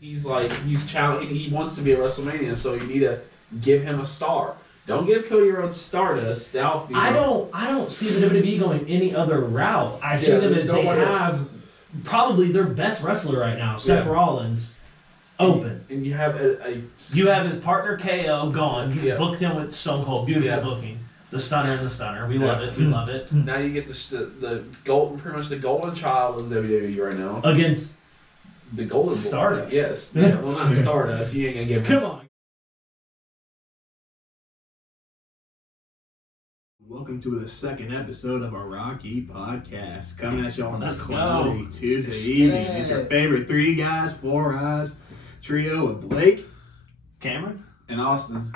He's challenged. He wants to be at WrestleMania, so you need to give him a star. Don't give Cody Rhodes Stardust. I don't see the WWE going any other route. I see them as they have probably their best wrestler right now, Seth Rollins, open. And you have you have his partner KO gone. You booked him with Stone Cold. Beautiful booking. The Stunner and the Stunner. We love it. We love it. Now you get the golden, pretty much the golden child of WWE right now against the golden Stardust. Boy. Yes. Yeah. Well, not Stardust. You ain't gonna give him. Come on. Welcome to the second episode of our Rocky podcast. Coming at y'all on this cloudy Tuesday evening. It's your favorite 3 guys, 4 eyes trio with Blake, Cameron, and Austin.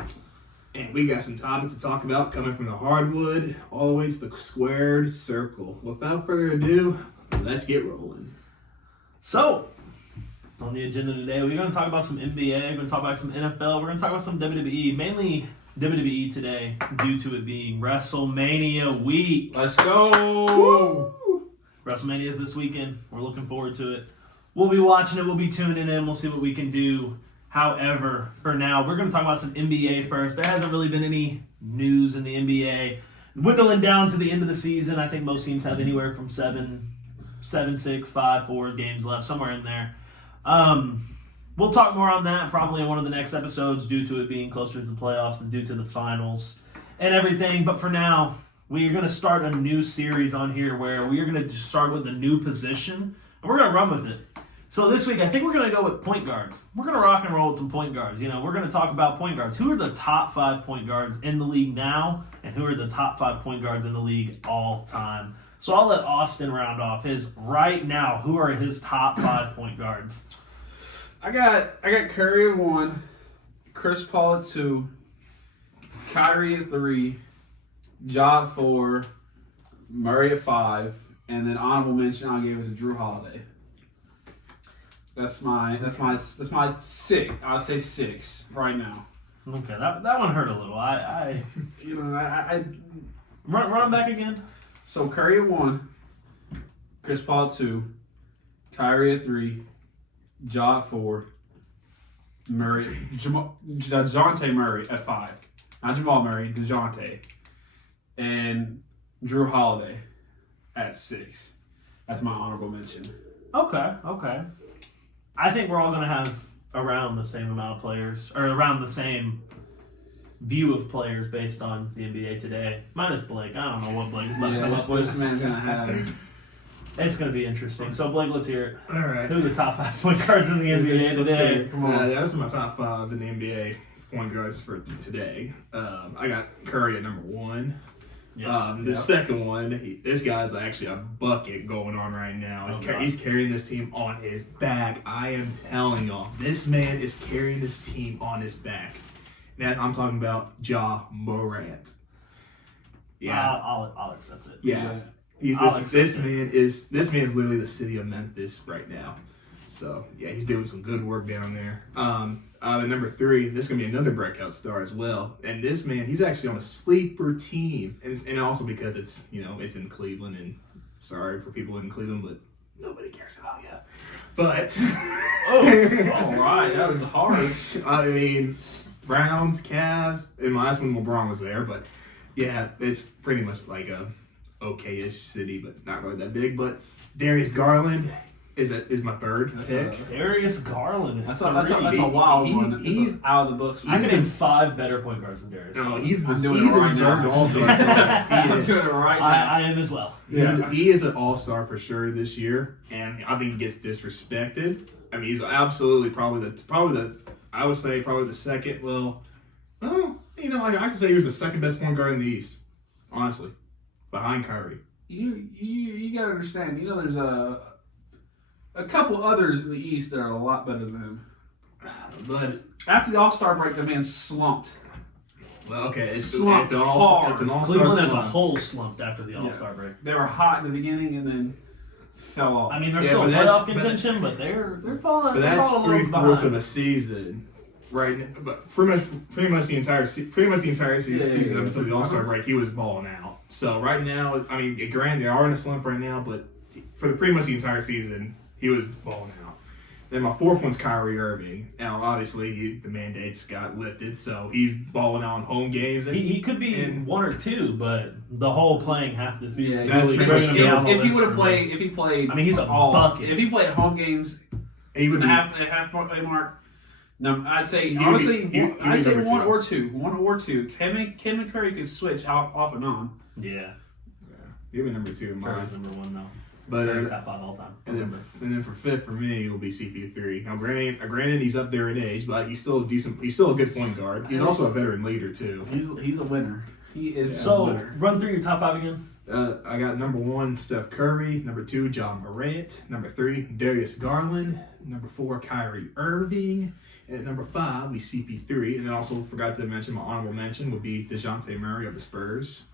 And we got some topics to talk about coming from the hardwood all the way to the squared circle. Without further ado, let's get rolling. So, on the agenda today, we're going to talk about some NBA, we're going to talk about some NFL, we're going to talk about some WWE, mainly WWE today, due to it being WrestleMania week. Let's go! Woo! WrestleMania is this weekend. We're looking forward to it. We'll be watching it. We'll be tuning in. We'll see what we can do. However, for now, we're going to talk about some NBA first. There hasn't really been any news in the NBA. Dwindling down to the end of the season, I think most teams have anywhere from 7, 6, 5, 4 games left, somewhere in there. We'll talk more on that probably in one of the next episodes due to it being closer to the playoffs and due to the finals and everything. But for now, we are going to start a new series on here where we are going to start with a new position and we're going to run with it. So this week, I think we're going to go with point guards. We're going to rock and roll with some point guards. You know, we're going to talk about point guards. Who are the top 5 point guards in the league now and who are the top 5 point guards in the league all time? So I'll let Austin round off his right now. Who are his top 5 point guards? I got Curry at 1, Chris Paul at 2, Kyrie at 3, Ja at 4, Murray at 5, and then honorable mention I'll give is a Drew Holiday. That's my 6. I'll say 6 right now. Okay, that one hurt a little. I run them back again. So Curry at 1, Chris Paul at 2, Kyrie at 3. Ja at 4, DeJounte Murray at 5. Not Jamal Murray, DeJounte. And Drew Holiday at 6. That's my honorable mention. Okay. I think we're all going to have around the same amount of players, or around the same view of players based on the NBA today. Minus Blake. I don't know what Blake is about to come up with. This man's going to have... It's going to be interesting. So, Blake, let's hear it. All right. Who are the top 5 point guards in the NBA today? Come on. That's my top 5 in the NBA point guards for today. I got Curry at number 1. Yes. The second one, this guy's actually a bucket going on right now. He's carrying this team on his back. I am telling y'all, this man is carrying this team on his back. Now, I'm talking about Ja Morant. Yeah, I'll accept it. Yeah. This man is literally the city of Memphis right now. So yeah, he's doing some good work down there. At number 3, this is gonna be another breakout star as well. And this man, he's actually on a sleeper team, and also because it's in Cleveland. And sorry for people in Cleveland, but nobody cares about you. But all right, that was harsh. I mean, Browns, Cavs, and my last one LeBron was there, but yeah, it's pretty much like a okay-ish city, but not really that big. But Darius Garland is my third pick. Darius Garland. That's a wild one. He's out of the books. I can name 5 better point guards than Darius. No, he's a deserved all-star. I'm doing it right now. I am as well. He is an all-star for sure this year, and I think he gets disrespected. I mean, he's absolutely probably I would say probably the second. Well, I could say he was the second best point guard in the East, honestly. Behind Kyrie. You gotta understand, there's a couple others in the East that are a lot better than him. But after the All-Star break, the man slumped. Well, okay, it's an All-Star Cleveland as a whole slumped after the All-Star break. They were hot in the beginning and then fell off. I mean, they're still in playoff contention, but they're falling. But that's 3/4 of a season. Right, but pretty much the entire season up until the All-Star break, he was balling out. So right now, I mean, granted they are in a slump right now, but for pretty much the entire season, he was balling out. Then my fourth one's Kyrie Irving. Now, obviously, the mandates got lifted, so he's balling out on home games. And, He could be one or two, but the whole playing half the season. Yeah, that's really pretty much bringing him down the if he list would have for me. played, if he played, I mean, he's a all, bucket. If he played home games, he would be. half mark. No, I'd say He'd honestly, be I'd say number one two. or two. Kim and Curry could switch off and on. Yeah. He'll be number 2 in mine. Curry's number 1, though. But Top 5 all time. and then for fifth for me, it will be CP3. Now, granted, he's up there in age, but he's still decent. He's still a good point guard. He's also a veteran leader too. He's a winner. He is a So, winner. run through your top 5 again. I got number 1, Steph Curry. Number 2, John Morant. Number 3, Darius Garland. Number 4, Kyrie Irving. And at number 5, we CP3. And then also forgot to mention my honorable mention would be DeJounte Murray of the Spurs.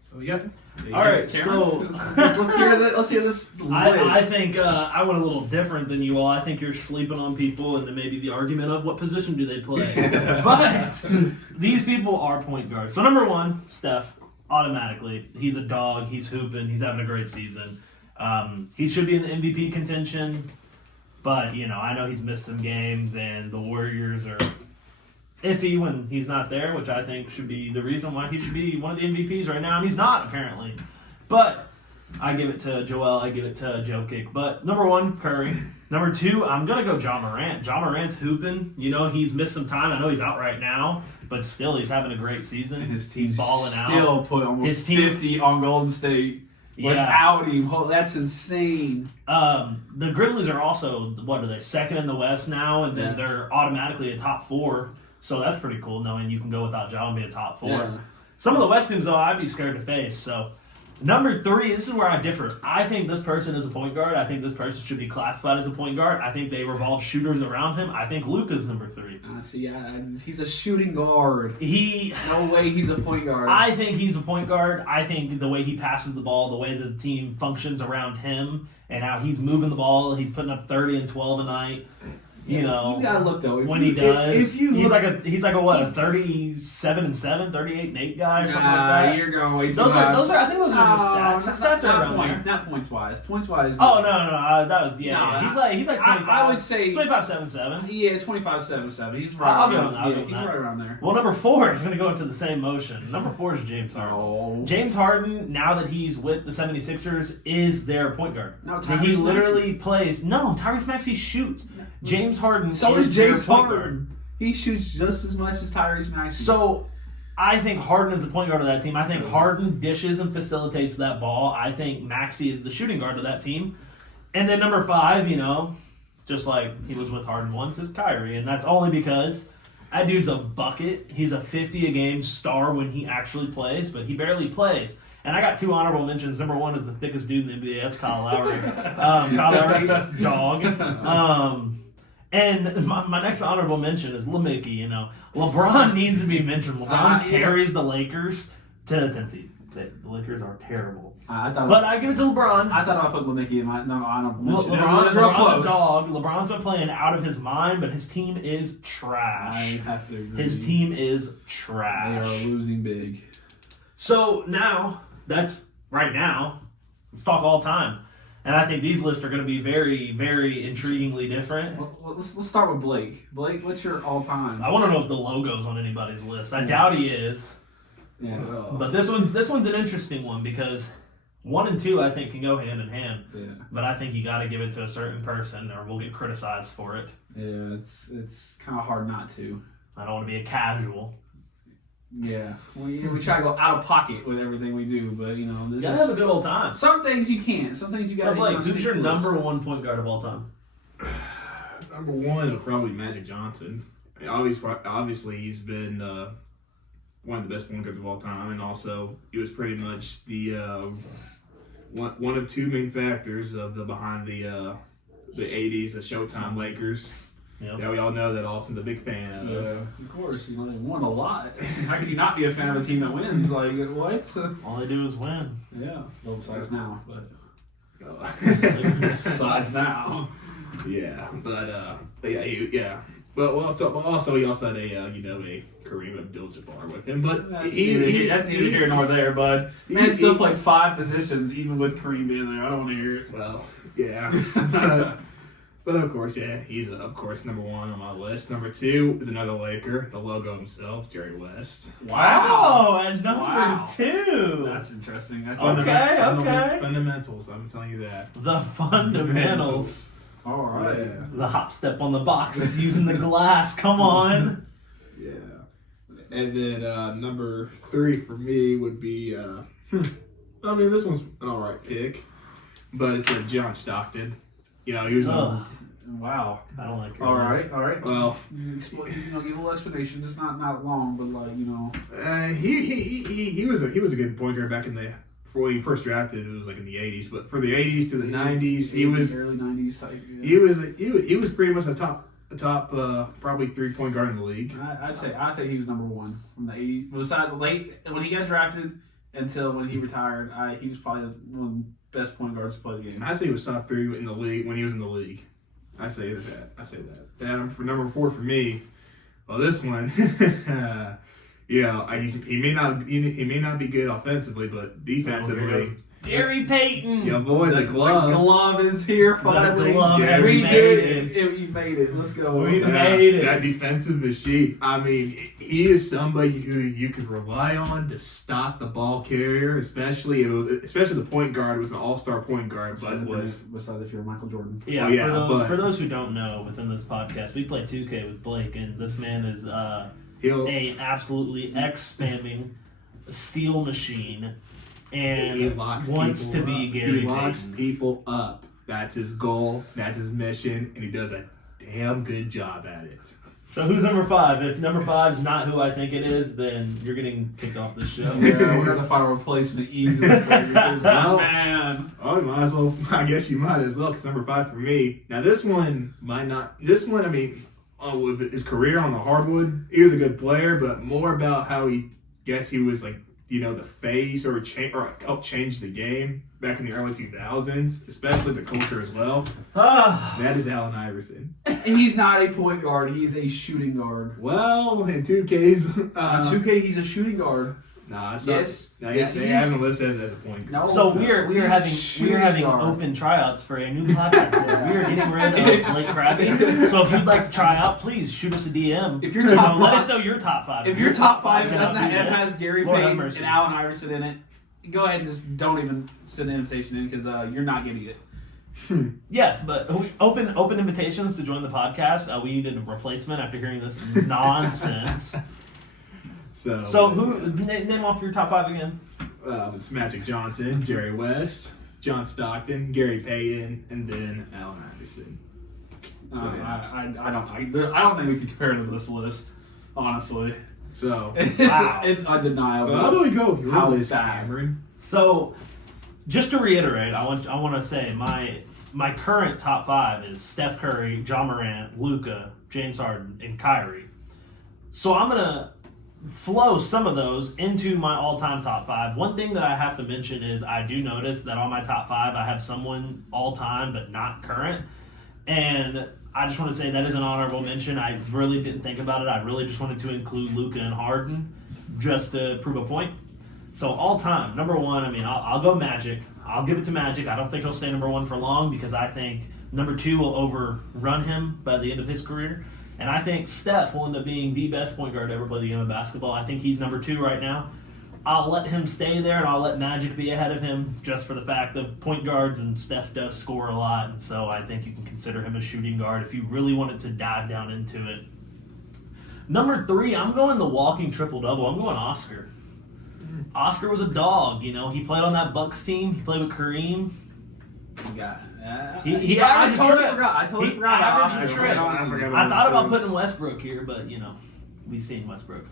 So, yep. All right, Cameron, so let's hear this. Let's hear this. I think I went a little different than you all. I think you're sleeping on people, and then maybe the argument of what position do they play. But these people are point guards. So number 1, Steph, automatically, he's a dog. He's hooping. He's having a great season. He should be in the MVP contention, but I know he's missed some games, and the Warriors are iffy when he's not there, which I think should be the reason why he should be one of the MVPs right now, and he's not, apparently. But I give it to Joel, I give it to Jokic. But number 1, Curry. Number 2, I'm going to go John Morant. John Morant's hooping. He's missed some time. I know he's out right now, but still, he's having a great season. And his team's balling out. Still put almost 50 on Golden State without him. Oh, that's insane. The Grizzlies are also, what are they, second in the West now, and then they're automatically a top 4. So that's pretty cool, knowing you can go without Ja and be a top 4. Yeah. Some of the West teams, though, I'd be scared to face. So number 3, this is where I differ. I think this person is a point guard. I think this person should be classified as a point guard. I think they revolve shooters around him. I think Luka's number 3. He's a shooting guard. No way he's a point guard. I think he's a point guard. I think the way he passes the ball, the way the team functions around him, and how he's moving the ball, he's putting up 30 and 12 a night. You gotta look though. When he does, he's like a what, a 37 and 7, 38 and 8 guy or something like that. You're going way too high. I think those are just stats. His stats are around points, there. not points wise. Points wise. Oh no, that was He's like 25. I would say 25-7-7. Yeah, 25-7-7. He's right. I'll go on that. He's right around there. Well, number 4 is going to go into the same motion. Number 4 is James Harden. Oh. James Harden, now that he's with the 76ers, is their point guard. No, He literally plays. No, Tyrese Maxey shoots. James Harden So is does their James point Harden. guard. He shoots just as much as Tyrese Maxey. So I think Harden is the point guard of that team. I think Harden dishes and facilitates that ball. I think Maxey is the shooting guard of that team. And then number 5, just like he was with Harden once, is Kyrie. And that's only because that dude's a bucket. He's a 50-a-game star when he actually plays, but he barely plays. And I got 2 honorable mentions. Number 1 is the thickest dude in the NBA. That's Kyle Lowry. Kyle Lowry, dog. And my next honorable mention is LeMickey. LeBron needs to be mentioned. LeBron carries the Lakers to the 10th seed. The Lakers are terrible. But I give it to LeBron. I thought I put LeMickey in my honorable mention. LeBron's real a close. dog. LeBron's been playing out of his mind, but his team is trash. I have to agree. His team is They trash. are losing big. So now, that's right now. Let's talk all time. And I think these lists are going to be very, very intriguingly different. Well, let's start with Blake. Blake, what's your all-time? I want to know if the logo's on anybody's list. I doubt he is. Yeah. But this one's an interesting one because 1 and 2 I think can go hand in hand. Yeah. But I think you got to give it to a certain person or we'll get criticized for it. Yeah, it's kind of hard not to. I don't want to be a casual. Yeah, we try to go out of pocket with everything we do, but You there's gotta just have a good old time. some things you can't. Some things you So gotta. Blake, who's your number 1 point guard of all time? Number 1 will probably be Magic Johnson. I mean, obviously, he's been one of the best point guards of all time, and also he was pretty much the one of 2 main factors of behind the 80s, the Showtime Lakers. Yep. Yeah, we all know that Austin's a big fan of. Yeah, of course. They won a lot. How can you not be a fan of a team that wins? Like what? All they do is win. Yeah. Well, besides now, but Oh. besides now. Yeah, but yeah. But also he also had a Kareem Abdul-Jabbar with him, but That's neither here nor there, bud. Man still played 5 positions even with Kareem being there. I don't want to hear it. Well, yeah. But of course, yeah, he's of course number 1 on my list. Number 2 is another Laker, the logo himself, Jerry West. Wow, at number Wow. 2. That's interesting. That's Okay. Fundamentals, I'm telling you that. The fundamentals. All right. Yeah. The hop step on the box using the glass. Come on. Yeah. And then number 3 for me would be, I mean, this one's an alright pick, but it's John Stockton. You know, he was Wow. I don't like All right. well, Give a little explanation, just not long, but like he was a good point guard back in the when he first drafted. It was like in the 80s, but for the 80s to the 90s, he was early 90s type. Yeah. he was pretty much a top probably 3-point guard in the league. I'd say he was number 1 from the 80s. Besides late when he got drafted until when he retired, he was probably one of the best point guards to play the game. I say he was top 3 in the league when he was in the league. I say that. Then for number 4 for me, well, this one, you know, he may not be good offensively, but defensively, Gary Payton. yeah, boy, the glove. The glove is here finally. The glove has We made did it. it. You made it. Let's go. We made it. That defensive machine. I mean, he is somebody who you can rely on to stop the ball carrier, especially the point guard was an all-star point guard, but Besides if you're Michael Jordan. Yeah, Oh, yeah, for those who don't know, within this podcast, we play 2K with Blake, and this man is he'll a absolutely X-spamming steel machine, and he locks wants to people be up. Gary He locks Payton. people up. That's his goal. That's his mission, and he does a damn good job at it. So who's number 5? If number 5's not who I think it is, then you're getting kicked off the show. Yeah, we're gonna find a replacement easily for you. Because, Well, man. Oh, you might as well. I guess you might as well, because number 5 for me. Now, this one might not. This one, I mean, with his career on the hardwood, he was a good player, but more about how he was like, you know, the face or helped change the game back in the early 2000s, especially the culture as well. That is Allen Iverson. He's not a point guard. He's a shooting guard. Well, in 2Ks, On 2K, he's a shooting guard. nah, it's Yes. not. Nah, Yes, they he haven't is. listed as a point guard. No. So we are He's a having shooting guard. open tryouts for a new podcast. We are getting rid of Blake Krabby. So if you'd like to try out, please shoot us a DM. If you're top let five- us know your top 5. If your top 5 then doesn't I'll do have, this. has Gary Lord have Payton mercy. and Allen Iverson in it, go ahead and just don't even send an invitation in because you're not getting it. Yes, but open invitations to join the podcast. We needed a replacement after hearing this nonsense. So who name off your top 5 again? It's Magic Johnson, Jerry West, John Stockton, Gary Payton, and then Allen Iverson. So, yeah. I don't think we can compare to this list, honestly. So It's undeniable. how do we go with your How list, bad. Cameron? So, just to reiterate, I want to say my current top 5 is Steph Curry, John Morant, Luka, James Harden, and Kyrie. So I'm gonna flow some of those into my all-time top 5. One thing that I have to mention is I do notice that on my top 5 I have someone all-time but not current, and I just want to say that is an honorable mention. I really didn't think about it. I really just wanted to include Luka and Harden just to prove a point. So all-time, number 1, I mean, I'll go Magic. I'll give it to Magic. I don't think he'll stay number 1 for long because I think number 2 will overrun him by the end of his career. And I think Steph will end up being the best point guard to ever play the game of basketball. I think he's number 2 right now. I'll let him stay there, and I'll let Magic be ahead of him just for the fact of point guards, and Steph does score a lot, and so I think you can consider him a shooting guard if you really wanted to dive down into it. Number 3, I'm going the walking triple-double. I'm going Oscar. Oscar was a dog, you know. He played on that Bucks team. He played with Kareem. He I averaged a totally trip. forgot. I totally He forgot. averaged Oscar, a trip. to be honest. I thought about putting Westbrook here, but, you know, we've seen Westbrook.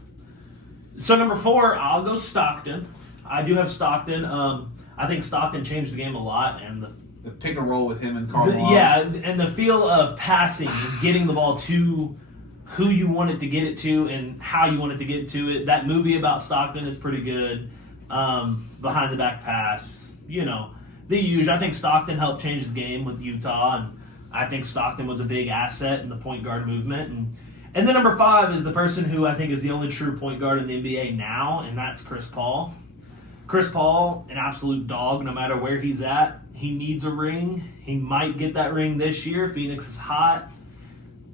So number 4, I'll go Stockton. I do have Stockton. I think Stockton changed the game a lot, and The pick and roll with him and Karl Malone. yeah, and the feel of passing, and getting the ball to who you wanted to get it to and how you wanted to get to it. That movie about Stockton is pretty good. Behind the back pass, you know, the usual. I think Stockton helped change the game with Utah, and I think Stockton was a big asset in the point guard movement. And then number 5 is the person who I think is the only true point guard in the NBA now, and that's Chris Paul. Chris Paul, an absolute dog no matter where he's at. He needs a ring. He might get that ring this year. Phoenix is hot.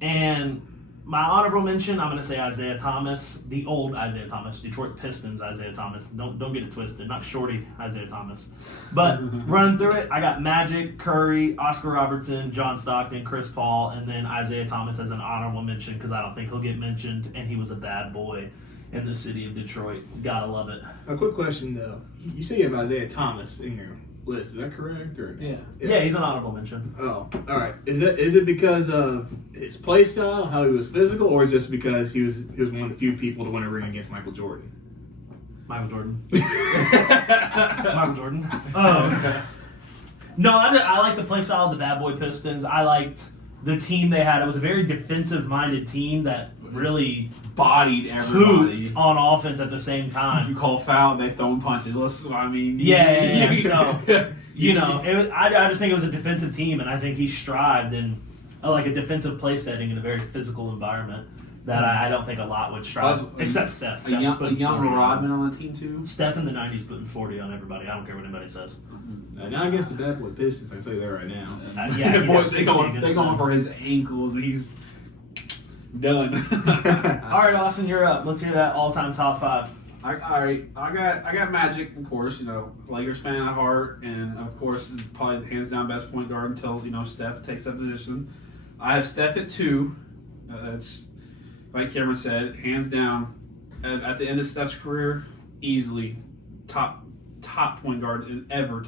And my honorable mention, I'm going to say Isaiah Thomas, the old Isaiah Thomas, Detroit Pistons Isaiah Thomas. Don't get it twisted. Not shorty Isaiah Thomas. But running through it, I got Magic, Curry, Oscar Robertson, John Stockton, Chris Paul, and then Isaiah Thomas as an honorable mention because I don't think he'll get mentioned, and he was a bad boy in the city of Detroit. Gotta love it. A quick question, though. You say you have Isaiah Thomas in your list. Is that correct? Or Yeah, he's an honorable mention. Oh, all right. Is it because of his play style, how he was physical, or is it just because he was one of the few people to win a ring against Michael Jordan? Michael Jordan. Michael Jordan. No, I like the play style of the Bad Boy Pistons. I liked the team they had. It was a very defensive-minded team that really bodied everybody hooped on offense at the same time. You call foul, they throwing punches. Yeah. So, I just think it was a defensive team, and I think he strived in like a defensive play setting in a very physical environment that I don't think a lot would strive, except Steph. A young Rodman on the team, too. Steph in the 90s putting 40 on everybody. I don't care what anybody says. Now against the Bad Boy Pistons, I can tell you that right now. Boys, they going for his ankles, and he's done. All right, Austin, you're up. Let's hear that all-time top 5. All right, I got Magic, of course. Lakers fan at heart, and of course, probably hands down best point guard until Steph takes that position. I have Steph at 2. That's like Cameron said, hands down. At the end of Steph's career, easily top point guard ever.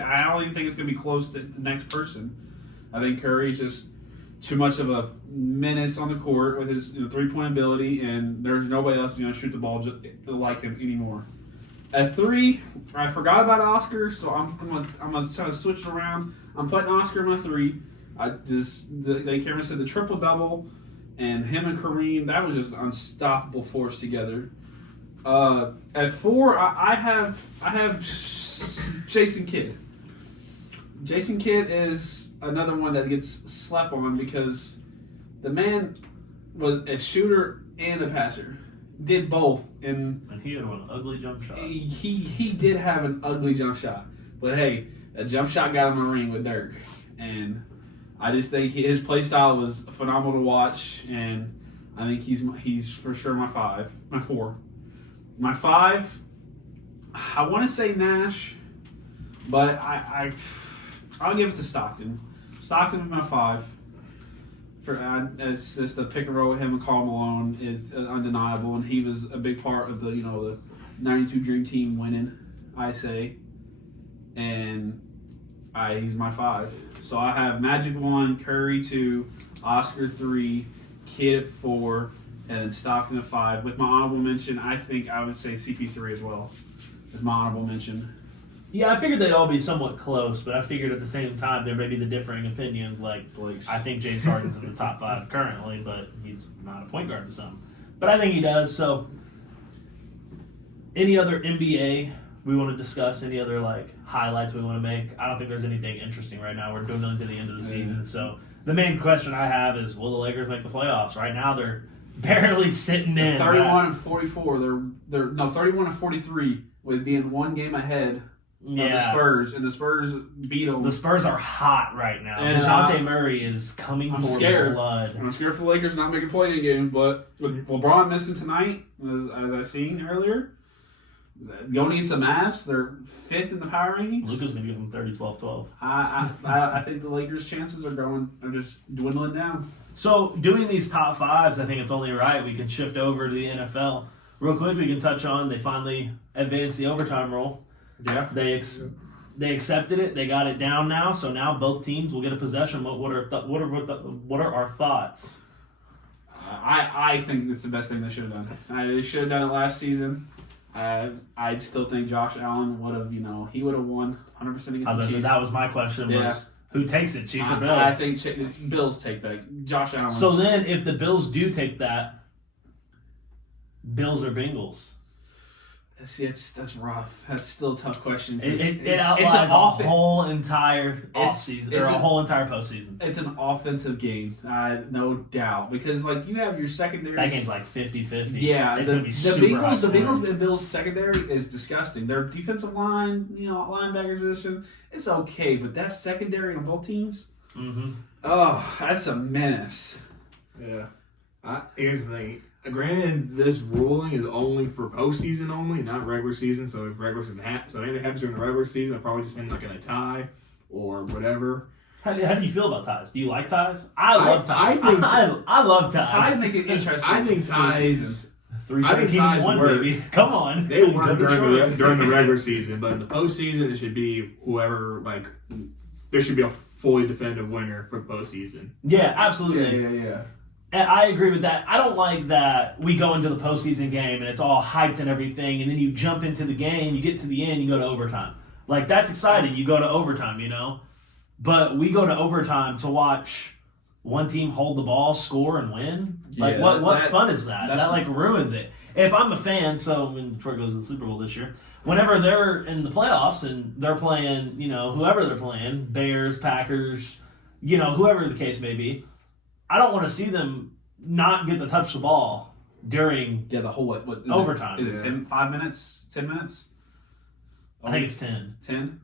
I don't even think it's going to be close to the next person. I think Curry's just too much of a menace on the court with his 3-point ability, and there's nobody else going to shoot the ball just like him anymore. At 3, I forgot about Oscar, so I'm gonna try to switch it around. I'm putting Oscar in my 3. Like Cameron said, the triple double, and him and Kareem, that was just an unstoppable force together. At 4, I have Jason Kidd. Jason Kidd is another one that gets slept on because the man was a shooter and a passer. Did both. And he had an ugly jump shot. He did have an ugly jump shot. But hey, that jump shot got him a ring with Dirk. And I just think his play style was phenomenal to watch. And I think he's for sure my 4. My 5, I want to say Nash, but I'll give it to Stockton. Stockton is my 5. It's just the pick and roll with him and Karl Malone is undeniable, and he was a big part of the 92 Dream Team winning, I say. And he's my 5. So I have Magic 1, Curry 2, Oscar 3, Kidd at 4, and then Stockton at 5. With my honorable mention, I think I would say CP3 as well as my honorable mention. Yeah, I figured they'd all be somewhat close, but I figured at the same time there may be the differing opinions. Like, I think James Harden's in the top 5 currently, but he's not a point guard to some. But I think he does. So, any other NBA we want to discuss? Any other highlights we want to make? I don't think there's anything interesting right now. We're dwindling to the end of the season. So the main question I have is, will the Lakers make the playoffs? Right now they're barely sitting in. 31 and 44. They're 31 and 43 with being one game ahead. The Spurs, and the Spurs beat them. The Spurs are hot right now. And DeJounte Murray is coming for blood. I'm scared for the Lakers not making play-in games, but with LeBron missing tonight, as I seen earlier, going against the Mavs, they're 5th in the power rankings. Luka's going to give them 30-12-12. I think the Lakers' chances are just dwindling down. So, doing these top 5s, I think it's only right we can shift over to the NFL. Real quick, we can touch on, they finally advanced the overtime rule. Yeah, they accepted it. They got it down now. So now both teams will get a possession. What are our thoughts? I think it's the best thing they should have done. They should have done it last season. I still think Josh Allen would have. He would have won 100% against the Chiefs. That was my question. Who takes it? Chiefs or Bills? I think Bills take that. Josh Allen. So then, if the Bills do take that, Bills or Bengals? See, that's rough. That's still a tough question. It outlines a whole entire offseason, or a whole entire postseason. It's an offensive game, no doubt. Because, like, you have your secondary. That game's like 50-50. Yeah. It's going to be super high The scoring. Bengals and Bills secondary is disgusting. Their defensive line, linebacker position, it's okay. But that secondary on both teams, oh, that's a menace. Yeah. Here's the thing. Granted, this ruling is only for postseason only, not regular season. So if regular season so anything happens during the regular season, it'll probably just end like in a tie or whatever. How do you feel about ties? Do you like ties? I love ties. I love ties. Ties make it interesting. I think ties. 3-13-1, baby. Come on. They work during the regular season, but in the postseason, it should be whoever there should be a fully definitive winner for the postseason. Yeah, absolutely. Yeah. And I agree with that. I don't like that we go into the postseason game and it's all hyped and everything, and then you jump into the game, you get to the end, you go to overtime. Like, that's exciting. You go to overtime, But we go to overtime to watch one team hold the ball, score, and win. Like, what fun is that? That ruins it. If I'm a fan, so when Detroit goes to the Super Bowl this year, whenever they're in the playoffs and they're playing, whoever they're playing, Bears, Packers, whoever the case may be, I don't want to see them not get to touch the ball during the whole what is overtime. Is it 5 minutes? 10 minutes? I think it's 10. 10?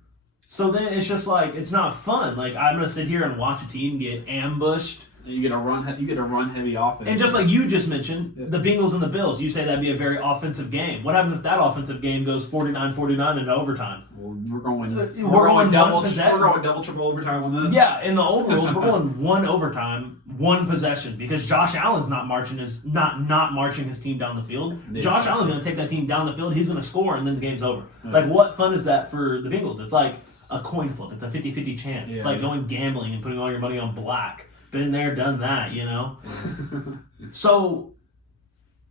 So then it's just like, it's not fun. Like, I'm going to sit here and watch a team get ambushed. You get a run heavy offense. And just like you just mentioned, the Bengals and the Bills, you say that'd be a very offensive game. What happens if that offensive game goes 49-49 into overtime? Well, we're going double, triple overtime on this. Yeah, in the old rules, we're going one overtime, one possession, because Josh Allen's not marching his team down the field. Yes. Josh Allen's going to take that team down the field, he's going to score, and then the game's over. Like, what fun is that for the Bengals? It's like a coin flip. It's a 50-50 chance. It's like going gambling and putting all your money on black. Been there, done that, So,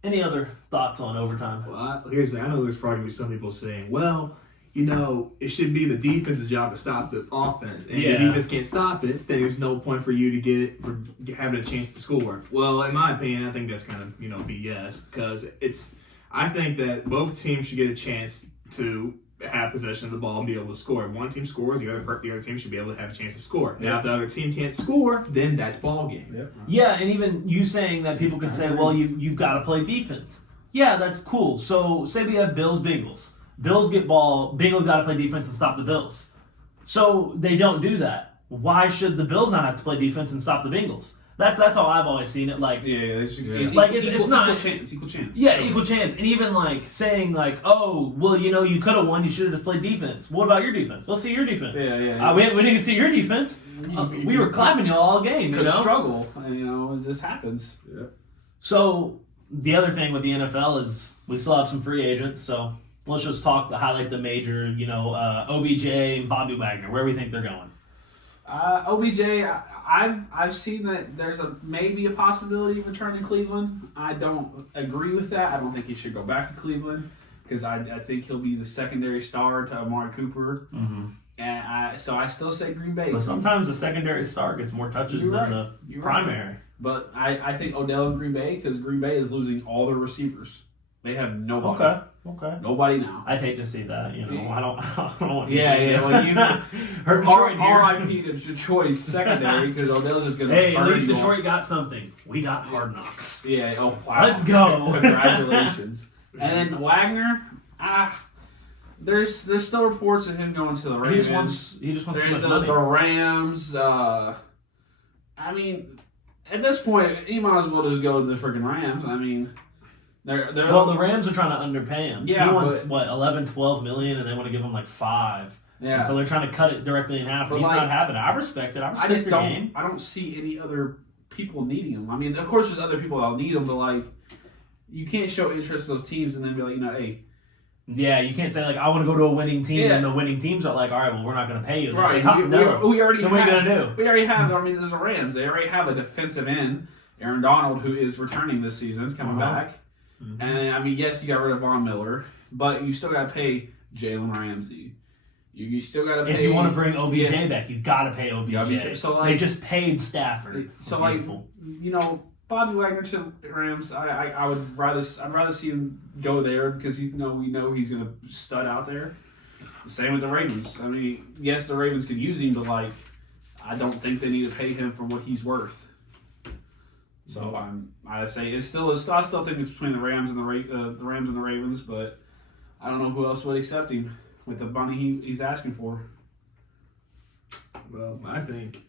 any other thoughts on overtime? Well, here's the thing. I know there's probably going to be some people saying, well, it should be the defense's job to stop the offense. And if the defense can't stop it, then there's no point for you to get it, for having a chance to score. Well, in my opinion, I think that's kind of, BS. Because I think that both teams should get a chance to have possession of the ball and be able to score. If one team scores, the other team should be able to have a chance to score. Now, if the other team can't score, then that's ball game. Yep. Yeah, and even you saying that people could say, well, you've got to play defense. Yeah, that's cool. So, say we have Bills-Bengals. Bills get ball, Bengals got to play defense and stop the Bills. So, they don't do that. Why should the Bills not have to play defense and stop the Bengals? That's how I've always seen it. Like, it's not equal chance. Yeah, equal chance. And even saying oh, well, you could have won. You should have just played defense. What about your defense? Let's see your defense. Yeah. We didn't see your defense. We were clapping you all game. Could struggle. This happens. Yeah. So the other thing with the NFL is we still have some free agents. So let's just highlight the major. OBJ and Bobby Wagner. Where we think they're going. OBJ, I've seen that there's maybe a possibility of returning to Cleveland. I don't agree with that. I don't think he should go back to Cleveland because I think he'll be the secondary star to Amari Cooper. Mm-hmm. And so I still say Green Bay. But sometimes the secondary star gets more touches than the primary. Right. But I think Odell and Green Bay, because Green Bay is losing all their receivers. They have nobody. Okay. Nobody now. I'd hate to see that. I don't want. Yeah. Well, you hurt Detroit here. R.I.P. to Detroit's secondary because Odell's just going to. Hey, at least Detroit got something. We got Hard Knocks. Yeah. Oh wow. Let's go. Congratulations. And then Wagner. There's still reports of him going to the Rams. He just wants so much money. The Rams. I mean, at this point, he might as well just go to the freaking Rams. I mean. The Rams are trying to underpay him. Yeah, he wants, 11, 12 million, and they want to give him 5. Yeah. And so they're trying to cut it directly in half. He's not having it. I respect it. I just don't. I don't see any other people needing him. I mean, of course, there's other people that'll need him, but you can't show interest in those teams and then be hey. Yeah, you can't say I want to go to a winning team, and the winning teams are all right, well, we're not going to pay you. Right. We already. Then what are you going to do? We already have. I mean, there's the Rams. They already have a defensive end, Aaron Donald, who is returning this season, coming back. Mm-hmm. And yes, you got rid of Von Miller, but you still got to pay Jalen Ramsey. You still got to pay. If you want to bring OBJ back, you got to pay OBJ. So they just paid Stafford. So Bobby Wagner to the Rams. I'd rather see him go there because we know he's gonna stud out there. Same with the Ravens. I mean, yes, the Ravens could use him, but I don't think they need to pay him for what he's worth. So I say I still think it's between the Rams and the Rams and the Ravens, but I don't know who else would accept him with the money he's asking for. Well, I think,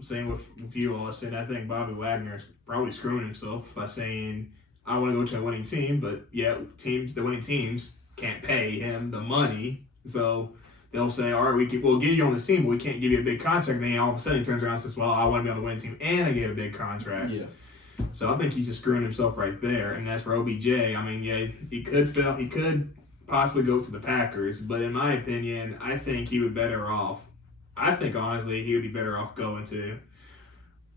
same with you, Austin, I think Bobby Wagner is probably screwing himself by saying, I want to go to a winning team, but the winning teams can't pay him the money. So they'll say, all right, we'll give you on this team, but we can't give you a big contract. And then all of a sudden he turns around and says, well, I want to be on the winning team and I get a big contract. Yeah. So I think he's just screwing himself right there. And as for OBJ, I mean, yeah, he could possibly go to the Packers, but in my opinion, I think he would better off. I think, honestly, he would be better off going to,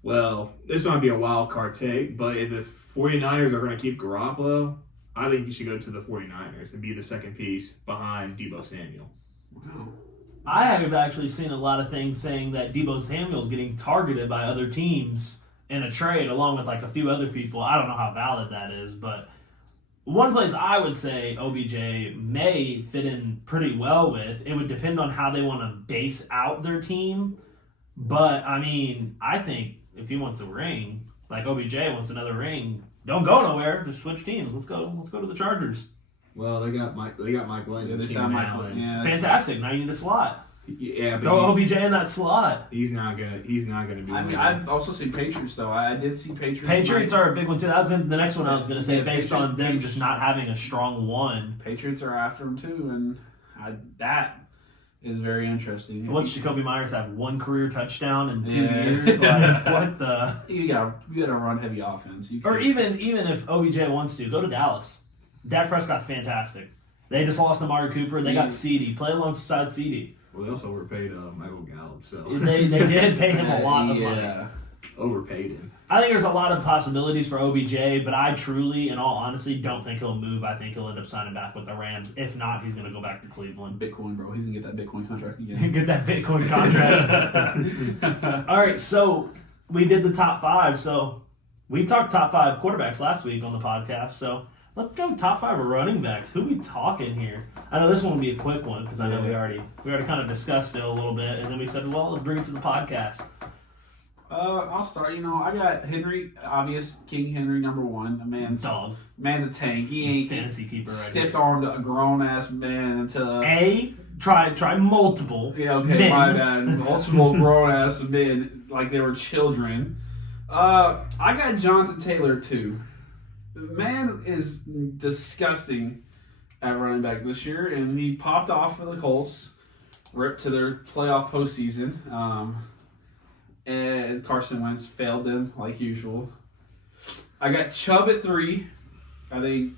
well, this might be a wild card take, but if the 49ers are going to keep Garoppolo, I think he should go to the 49ers and be the second piece behind Deebo Samuel. Wow. I have actually seen a lot of things saying that Deebo Samuel's getting targeted by other teams in a trade along with a few other people. I don't know how valid that is, but one place I would say OBJ may fit in pretty well with, it would depend on how they want to base out their team. But, I mean, I think if he wants a ring, OBJ wants another ring, don't go nowhere. Just switch teams. Let's go to the Chargers. Well, they got Mike Williams. Yeah, they signed Mike Williams. Yeah, fantastic. Now you need a slot. Yeah, but throw OBJ in that slot. He's not gonna be. I mean, I've also seen Patriots though. I did see Patriots. Patriots are a big one too. That was the next one I was gonna say, based on them just not having a strong one. Patriots are after him too, and that is very interesting. Once Jacoby Myers have one career touchdown in 2 years, what the? You gotta run heavy offense. Or even if OBJ wants to go to Dallas, Dak Prescott's fantastic. They just lost Amari Cooper. They got CD. Play alongside CD. Well, they also overpaid Michael Gallup, so they did pay him a lot of money. Overpaid him. I think there's a lot of possibilities for OBJ, but I truly, in all honesty, don't think he'll move. I think he'll end up signing back with the Rams. If not, he's going to go back to Cleveland. Bitcoin, bro. He's going to get that Bitcoin contract again. Get that Bitcoin contract. All right, so we did the top 5. So we talked top 5 quarterbacks last week on the podcast. So let's go top 5 running backs. Who we talking here? I know this one will be a quick one because I know we already kind of discussed it a little bit, and then we said, well, let's bring it to the podcast. I'll start. I got Henry, obvious King Henry, number 1. Man's a tank. He ain't fantasy keeper. Stiff-armed a grown-ass man into try multiple. Yeah, okay, men. My bad. Multiple grown-ass men like they were children. I got Jonathan Taylor too. Man is disgusting at running back this year, and he popped off for the Colts, ripped to their playoff postseason, and Carson Wentz failed them like usual. I got Chubb at 3. I think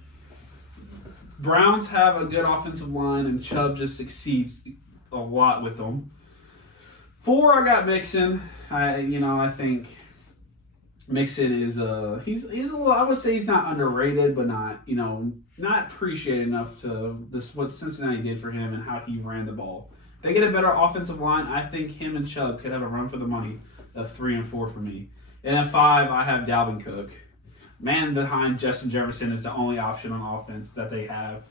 Browns have a good offensive line, and Chubb just succeeds a lot with them. 4, I got Mixon. I think Mixon is he's a little, I would say he's not underrated, but not appreciated enough to what Cincinnati did for him and how he ran the ball. If they get a better offensive line, I think him and Chubb could have a run for the money of 3 and 4 for me. And at 5, I have Dalvin Cook. Man behind Justin Jefferson is the only option on offense that they have.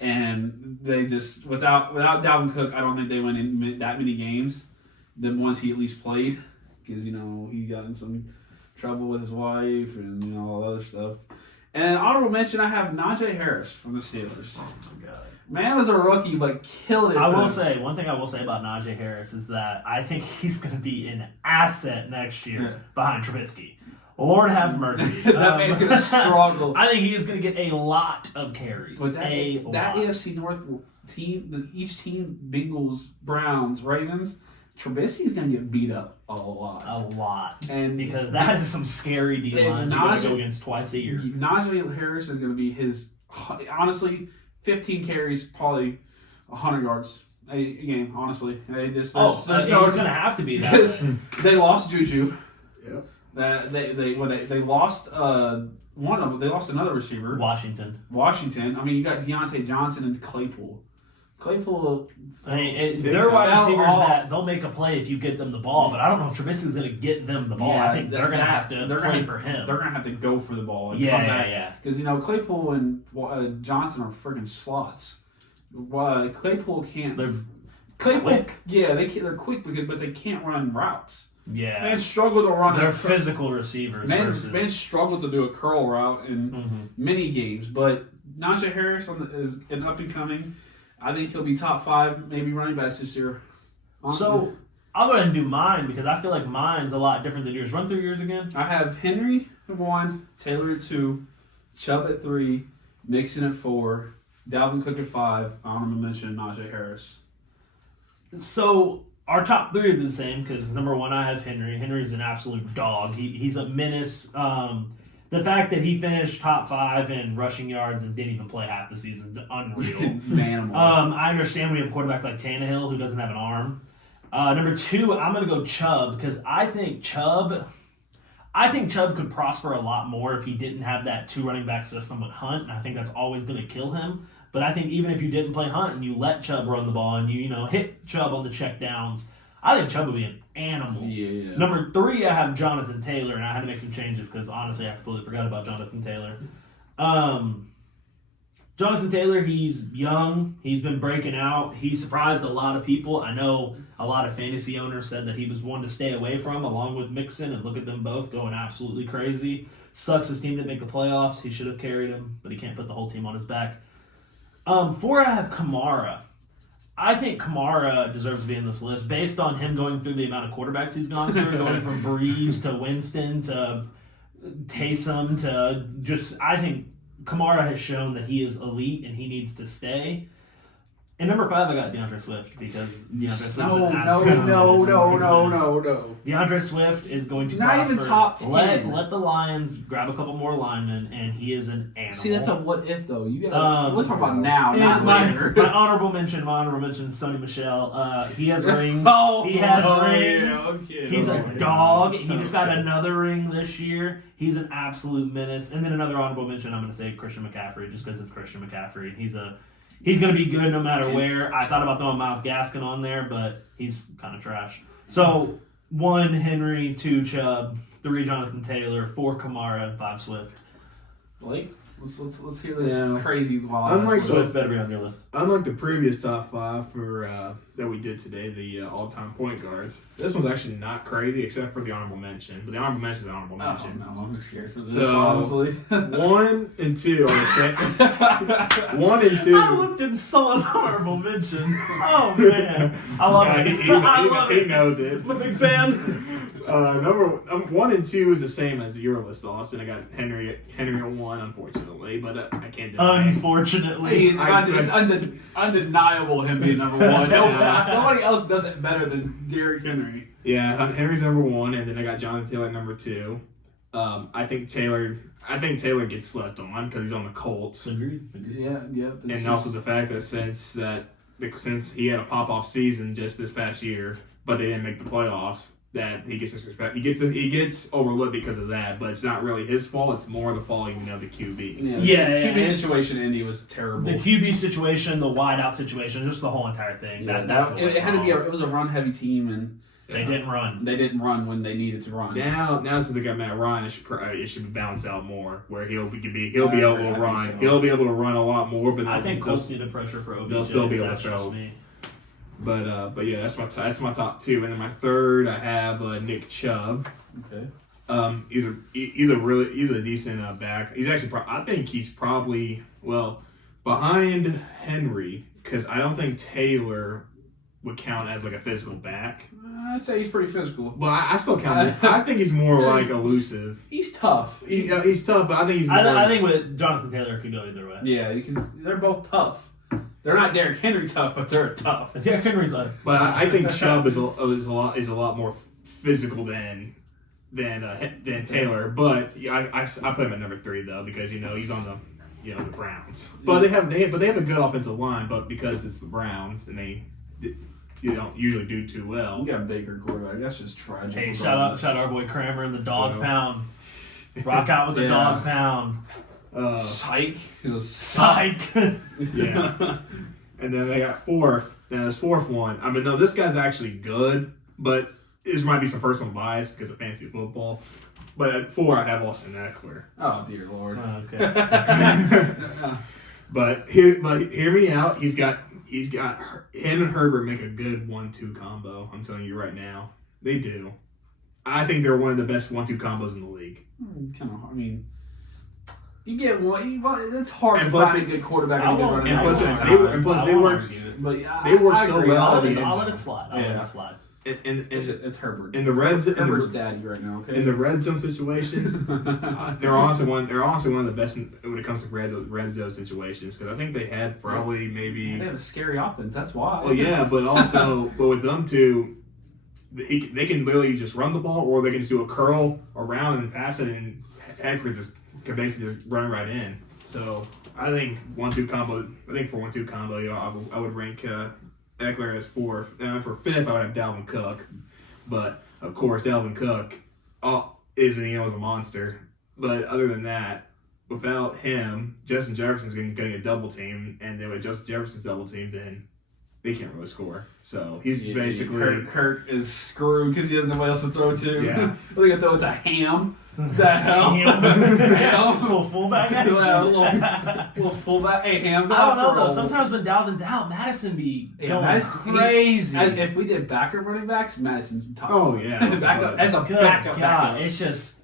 And they just, without Dalvin Cook, I don't think they win in that many games. The ones he at least played. Because, he got in some trouble with his wife and, all other stuff. And honorable mention, I have Najee Harris from the Steelers. Oh, my God. Man was a rookie, but killed it. One thing I will say about Najee Harris is that I think he's going to be an asset next year behind Trubisky. Lord have mercy. That man's going to struggle. I think he is going to get a lot of carries. But that AFC North team, each team, Bengals, Browns, Ravens, Trubisky's going to get beat up a lot. A lot. And because that is some scary D-lines you got to go against twice a year. Najee Harris is going to be his, honestly, 15 carries, probably 100 yards a game, honestly. It's going to have to be that. They lost Juju. Yep. They lost they lost another receiver. Washington. I mean, you got Deontay Johnson and Claypool. Claypool. I mean, they're wide receivers that they'll make a play if you get them the ball, but I don't know if Trubisky's going to get them the ball. Yeah, I think they're going to have to play for him. They're going to have to go for the ball. And Yeah. Because, Claypool and Johnson are freaking slots. Claypool can't. They're quick. Yeah, they're quick, but they can't run routes. Yeah. Man struggle to run. They're physical receivers. Man struggle to do a curl route in many games, but Najee Harris is an up and coming. I think he'll be top 5, maybe running backs this year. Honestly. So I'll go ahead and do mine because I feel like mine's a lot different than yours. Run through yours again. I have Henry at 1, Taylor at 2, Chubb at 3, Mixon at 4, Dalvin Cook at 5. Honorable mention Najee Harris. So our top 3 are the same because number 1 I have Henry. Henry's an absolute dog. He's a menace. The fact that he finished top 5 in rushing yards and didn't even play half the season is unreal. Man, I understand we have quarterbacks like Tannehill who doesn't have an arm. Number 2, I'm going to go Chubb because I think Chubb could prosper a lot more if he didn't have that 2 running back system with Hunt. And I think that's always going to kill him. But I think even if you didn't play Hunt and you let Chubb run the ball and you hit Chubb on the check downs, I think Chubb would be an animal. Yeah. Number 3, I have Jonathan Taylor, and I had to make some changes because honestly, I completely forgot about Jonathan Taylor. Jonathan Taylor, he's young. He's been breaking out. He surprised a lot of people. I know a lot of fantasy owners said that he was one to stay away from, along with Mixon, and look at them both going absolutely crazy. Sucks his team didn't make the playoffs. He should have carried him, but he can't put the whole team on his back. 4, I have Kamara. I think Kamara deserves to be in this list based on him going through the amount of quarterbacks he's gone through, going from Breeze to Winston to Taysom to just, I think Kamara has shown that he is elite and he needs to stay. And number 5, I got DeAndre Swift because DeAndre Swift No. DeAndre Swift is going to not prosper. Even top 10. Let the Lions grab a couple more linemen, and he is an animal. See, that's a what if though. You gotta. We're talking about now, not later. My honorable mention is Sonny Michel. He has rings. He has rings. Yeah, okay. He's a dog. He just got another ring this year. He's an absolute menace. And then another honorable mention, I'm going to say Christian McCaffrey, just because it's Christian McCaffrey. He's going to be good no matter where. I thought about throwing Myles Gaskin on there, but he's kind of trash. So 1 Henry, 2 Chubb, 3 Jonathan Taylor, 4 Kamara, and 5 Swift. Blake, let's hear this crazy Swift better be on your list. Unlike the previous top 5 for that we did today, the all-time point guards, this one's actually not crazy except for the honorable mention. But the honorable mention is an honorable mention. No, I'm scared for this. So, honestly, 1 and 2 are the same. 1 and 2. I looked and saw his honorable mention. Oh man, I love it. He knows it. I'm a big fan. Number 1 and 2 is the same as your list, Austin. I got Henry at 1, unfortunately, but I can't deny it. Unfortunately, it's undeniable him being number 1. Nobody else does it better than Derrick Henry. Yeah, Henry's number 1, and then I got Jonathan Taylor at number 2. I think Taylor gets slept on because he's on the Colts. Agreed. Yeah. And also the fact that since he had a pop-off season just this past year, but they didn't make the playoffs, that he gets disrespect. He gets overlooked because of that, but it's not really his fault. It's more the fault of the QB. Yeah, QB situation in Indy was terrible. The QB situation, the wideout situation, just the whole entire thing. Yeah, it had to be. It was a run-heavy team, and they didn't run. They didn't run when they needed to run. Now since they got Matt Ryan, it should be balanced out more, where he'll be able to run. So. He'll be able to run a lot more, but I think Colts need the pressure for OBJ. They'll still be able to throw. But yeah, that's my top 2, and then my 3rd I have Nick Chubb. Okay. He's a decent back. He's actually I think he's probably behind Henry because I don't think Taylor would count as like a physical back. I'd say he's pretty physical. But I still count him. I think he's more like elusive. He's tough. He's tough, but I think he's more. I think with Jonathan Taylor could go either way. Yeah, because they're both tough. They're not Derrick Henry tough, but they're tough. Derrick Henry's like. But I think Chubb is a lot more physical than Taylor. But I put him at number 3 though because he's on the Browns. But they have a good offensive line, but because it's the Browns and they don't usually do too well. You got Baker quarterback. That's just tragic. Hey, shout out our boy Kramer and the dog pound. Rock out with the dog pound. Psych. It was psych. Yeah. And then they got fourth. Then this fourth one. I mean, no, this guy's actually good, but there might be some personal bias because of fantasy football. But at 4, I have Austin Eckler. Oh dear Lord. Okay. But hear me out. He's got him and Herbert make a good 1-2 combo. I'm telling you right now, they do. I think they're one of the best 1-2 combos in the league. I mean, you get one. Well, it's hard to plus find a good quarterback and a good running and back. plus they work. But yeah, They work I so agree. well. I'll let it slide. I'll let it slide. It's Herbert. In the red zone, Herbert's daddy right now. Okay. in the red zone situations, they're honestly one of the best when it comes to red zone situations because I think they had probably maybe. They have a scary offense. That's why. Well, yeah, but with them two, they can literally just run the ball, or they can just do a curl around and pass it, and Eckler just can basically just run right in. So I think 1-2 combo. I think for 1-2 combo, I would rank Eckler as 4th. For 5th, I would have Dalvin Cook. But of course, Dalvin Cook is a monster. But other than that, without him, Justin Jefferson's getting a double team, and then with Justin Jefferson's double team, then they can't really score. So he's basically Kirk is screwed because he doesn't know what else to throw to. Yeah. They're gonna throw it to Ham. The hell? Ham. Little fullback action. Little fullback. Hey, Ham. I don't know though. Sometimes when Dalvin's out, Madison be going crazy. If we did backup running backs, Madison's top. Oh yeah, backup as a Good backup. God, it's just.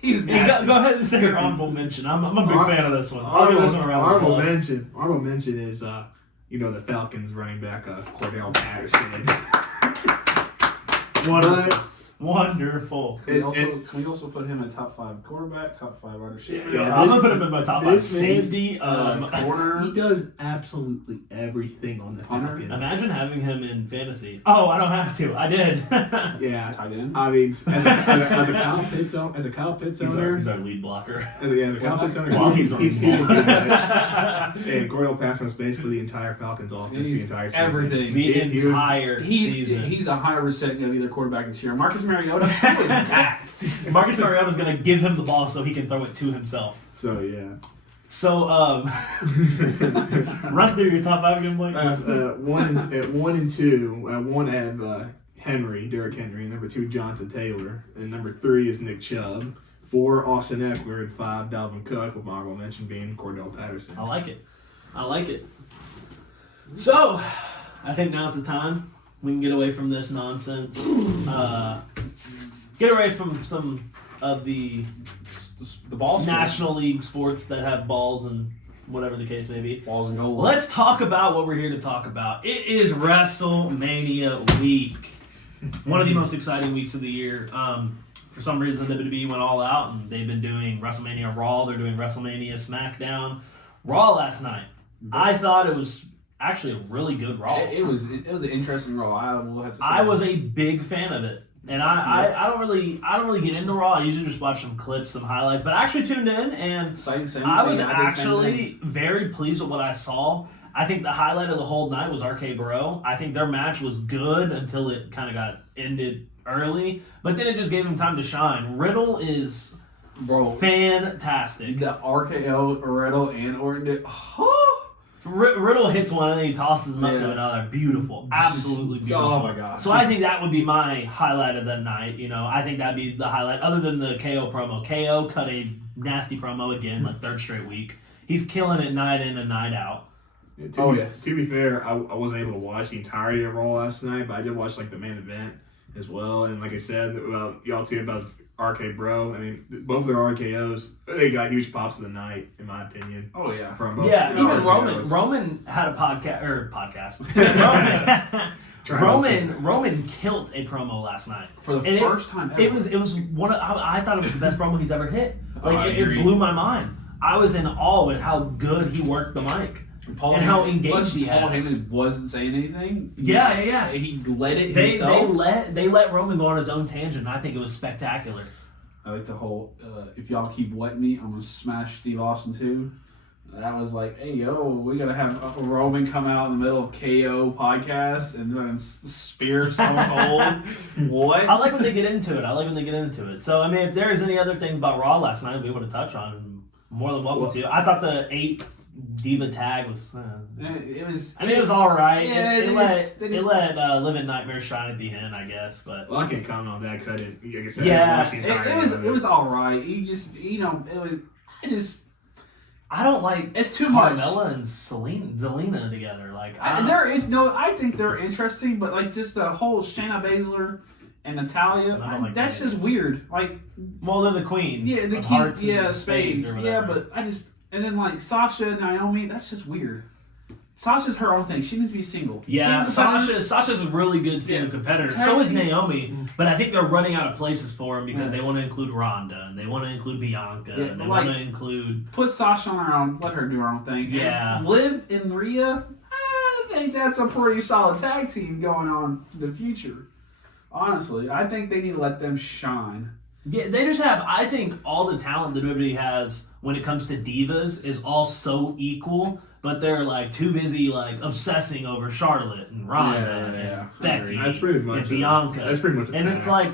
He's Go nasty. ahead and say your honorable mention. I'm a big fan of this one. I'll give this one a round of applause. Honorable mention is the Falcons running back Cordell Patterson. Wonderful. Can we also put him in top 5 quarterback, top 5 wide receiver? Yeah, I'm gonna put him in my top 5 safety. Corner. He does absolutely everything on the Falcons. Imagine having him in fantasy. Oh, I don't have to. I did. Yeah, Tight end. I mean, as a Kyle Pitts owner, he's our lead blocker. as a Kyle Pitts owner, Well, he's he's a good match. And Cordell Patterson was basically the entire Falcons offense the entire season. Everything. The entire season. He's 100% going to be their quarterback this year. Marcus Mariota, who is that? Marcus Mariota's going to give him the ball so he can throw it to himself. So yeah. So, run through your top 5 again, Blake. 1 and 2. 1 I have Derrick Henry. Number 2, Jonathan Taylor. And number 3 is Nick Chubb. 4, Austin Eckler. And 5, Dalvin Cook, with my honorable mention being Cordell Patterson. I like it. So, I think now's the time we can get away from this nonsense. Get away from some of the ball National League sports that have balls and whatever the case may be. Balls and goals. Let's talk about what we're here to talk about. It is WrestleMania week. One of the most exciting weeks of the year. For some reason, WWE went all out, and they've been doing WrestleMania Raw. They're doing WrestleMania SmackDown. Raw last night. I thought it was actually a really good Raw. It was an interesting Raw. I will have to say. I was a big fan of it. And I don't really get into Raw. I usually just watch some clips, some highlights. But I actually tuned in, and I was actually very pleased with what I saw. I think the highlight of the whole night was RK Bro. I think their match was good until it kind of got ended early. But then it just gave him time to shine. Riddle is fantastic. The RKO, Riddle, and Orton. Riddle hits one and then he tosses him up to another. Beautiful. Absolutely beautiful. Oh my god. So I think that would be my highlight of the night. I think that'd be the highlight other than the KO promo. KO cut a nasty promo again, like 3rd straight week. He's killing it night in and night out. Yeah, to be fair, I wasn't able to watch the entirety of Raw last night, but I did watch the main event as well. And like I said about y'all too about RK Bro. I mean, both of their RKOs, they got huge pops of the night, in my opinion. Oh yeah, from both. Yeah, even RKOs. Roman had a podcast. Roman killed a promo last night for the first time ever. It was one of, I thought it was the best promo he's ever hit. It blew my mind. I was in awe with how good he worked the mic. How engaged he Paul has. Heyman wasn't saying anything. Yeah. He let it himself. They let Roman go on his own tangent. And I think it was spectacular. I like the whole, if y'all keep wetting me, I'm going to smash Steve Austin too. That was like, hey, yo, we got to have Roman come out in the middle of KO podcast and then spear Stone Cold. What? I like when they get into it. So, I mean, if there's any other things about Raw last night we want to touch on, more than welcome to. I thought the 8 Diva tag was. It was. I mean, it was all right. Yeah, it let they just- Living Nightmare shine at the end, I guess. But Well, I can't comment on that because I didn't. Like I said, Yeah, I didn't watch the entire it was all right. You just it was. I don't like It's too much. Carmella and Zelina together. Like I think they're interesting, but like just the whole Shayna Baszler and Natalia, I don't like that's that just weird. Like, well, they're the queens. yeah, the of hearts key, and spades, or yeah, whatever. but and then like Sasha and Naomi, that's just weird. Sasha's her own thing. She needs to be single. Yeah, Single- Sasha's a really good single competitor. So is Naomi, but I think they're running out of places for him because they want to include Ronda and they want to include Bianca and they want to include. Put Sasha on her own. Let her do her own thing. Yeah. And Liv and Rhea, I think that's a pretty solid tag team going on for the future. Honestly, I think they need to let them shine. Yeah, they just have. I think all the talent that WWE has when it comes to divas is all so equal, but they're like too busy like obsessing over Charlotte and Ronda and Becky That's pretty much and Bianca. That's pretty much. And it's like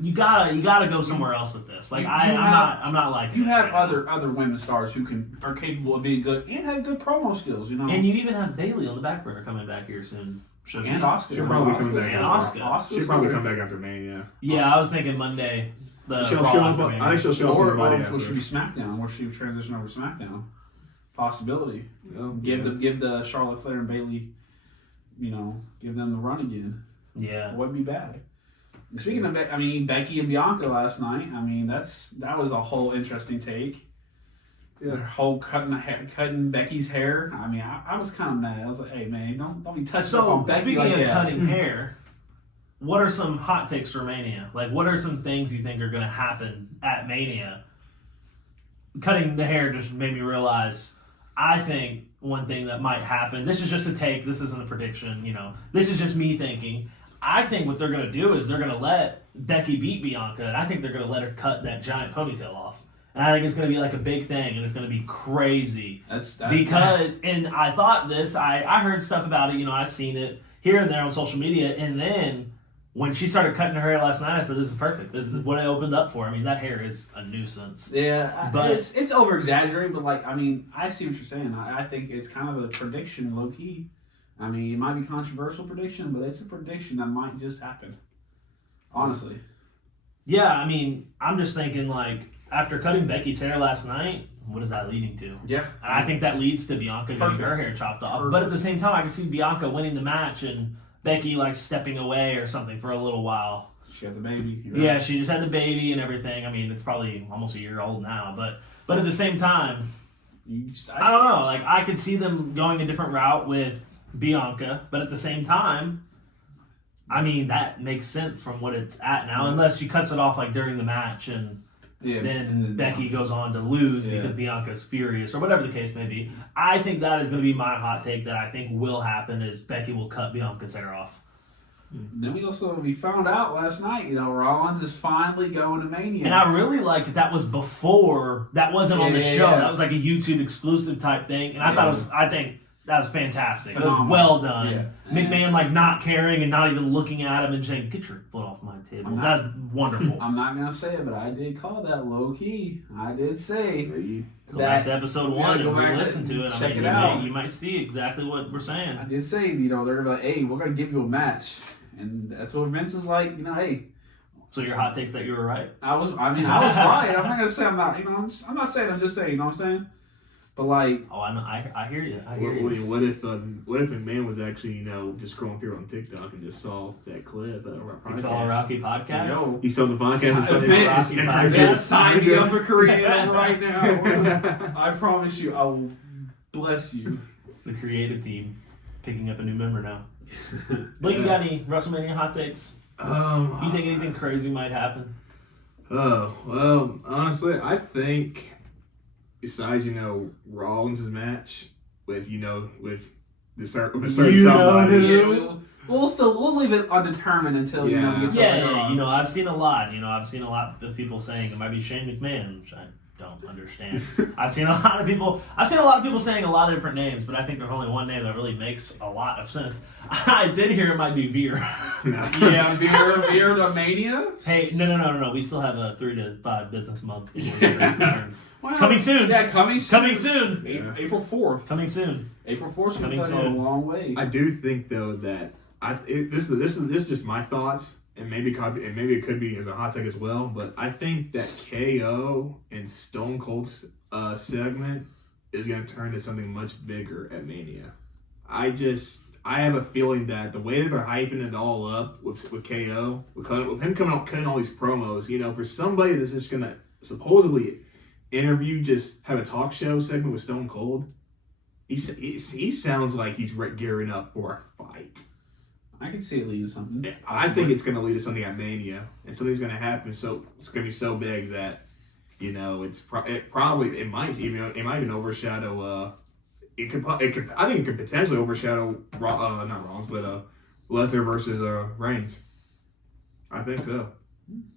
you gotta go somewhere else with this. Like I'm not liking. You it have right other women stars who are capable of being good and have good promo skills. You know, now. And you even have Bailey on the back burner coming back here soon. and Oscar. She'll probably come back. And Asuka. She'll probably come back after Mania. Yeah, I was thinking Monday. She'll show up. I think she'll show up on Monday. Or should be SmackDown, or she would transition over to SmackDown. Possibility. Give Give the Charlotte Flair and Bailey, give them the run again. Yeah. It wouldn't be bad. And speaking of, Becky and Bianca last night. That was a whole interesting take. Yeah. Their whole cutting Becky's hair. I was kind of mad. I was like, hey man, don't be touching up So on Becky speaking like of that. cutting hair, what are some hot takes for Mania? Like, what are some things you think are going to happen at Mania? Cutting the hair just made me realize. I think one thing that might happen. This is just a take. This isn't a prediction. This is just me thinking. I think what they're going to do is they're going to let Becky beat Bianca, and I think they're going to let her cut that giant ponytail off. And I think it's going to be like a big thing, and it's going to be crazy. And I thought this, I heard stuff about it, I've seen it here and there on social media, and then when she started cutting her hair last night, I said, this is perfect. This is what it opened up for. That hair is a nuisance. Yeah, but it's over-exaggerated, but I see what you're saying. I think it's kind of a prediction, low-key. It might be a controversial prediction, but it's a prediction that might just happen. Honestly. Yeah, I'm just thinking, after cutting Becky's hair last night, what is that leading to? Yeah. And I think that leads to Bianca getting her hair chopped off. Perfect. But at the same time, I can see Bianca winning the match and Becky, stepping away or something for a little while. She had the baby. Right? Yeah, she just had the baby and everything. It's probably almost a year old now. But at the same time, I don't know. I could see them going a different route with Bianca. But at the same time, that makes sense from what it's at now. Unless she cuts it off, during the match and... Yeah, then Becky goes on to lose because Bianca's furious or whatever the case may be. I think that is going to be my hot take that I think will happen is Becky will cut Bianca's hair off. Then we found out last night, Rollins is finally going to Mania. And I really liked that was before, that wasn't on the show. That was like a YouTube exclusive type thing. And I think that was fantastic. It was well done. Yeah. McMahon not caring and not even looking at him and saying, "Get your foot off my table." That's wonderful. I'm not gonna say it, but I did call that low key. I did say go back to episode 1 and listen to it. Check it out. You might see exactly what we're saying. I did say, they're gonna be like, "Hey, we're gonna give you a match," and that's what Vince is like. Hey. So your hot takes that you were right? I was right. I'm not gonna say I'm not. I'm not saying. I'm just saying. You know what I'm saying? But I hear you. What if McMahon was actually just scrolling through on TikTok and just saw that clip of our podcast? He saw a Rocky podcast. He saw the podcast and saw this Rocky podcast. Sign me up for creative right now. I promise you, I will bless you. The creative team picking up a new member now. But you got any WrestleMania hot takes? You think anything crazy might happen? Oh well, honestly, I think. Besides, Rollins' match with the certain somebody. We'll leave it undetermined until we get I've seen a lot. I've seen a lot of people saying it might be Shane McMahon, which I don't understand. I've seen a lot of people saying a lot of different names, but I think there's only one name that really makes a lot of sense. I did hear it might be Veer. Yeah, Veer the Mania. Hey, no. We still have a 3 to 5 business months before Veer returns. Well, Coming soon. Yeah, coming soon. Coming soon. Yeah. April 4th. Coming soon. April 4th is Coming going to go a soon. long way. I do think though that this is just my thoughts, and maybe it could be as a hot take as well. But I think that KO and Stone Cold's segment is going to turn into something much bigger at Mania. I have a feeling that the way that they're hyping it all up with KO, with him coming out cutting all these promos, for somebody that's just going to supposedly just have a talk show segment with Stone Cold, he sounds like he's gearing up for a fight. I can see it leading to something. I think it's going to lead to something at Mania, and something's going to happen. So it's going to be so big that it might even overshadow. I think it could potentially overshadow not Rollins, but Lesnar versus Reigns. I think so.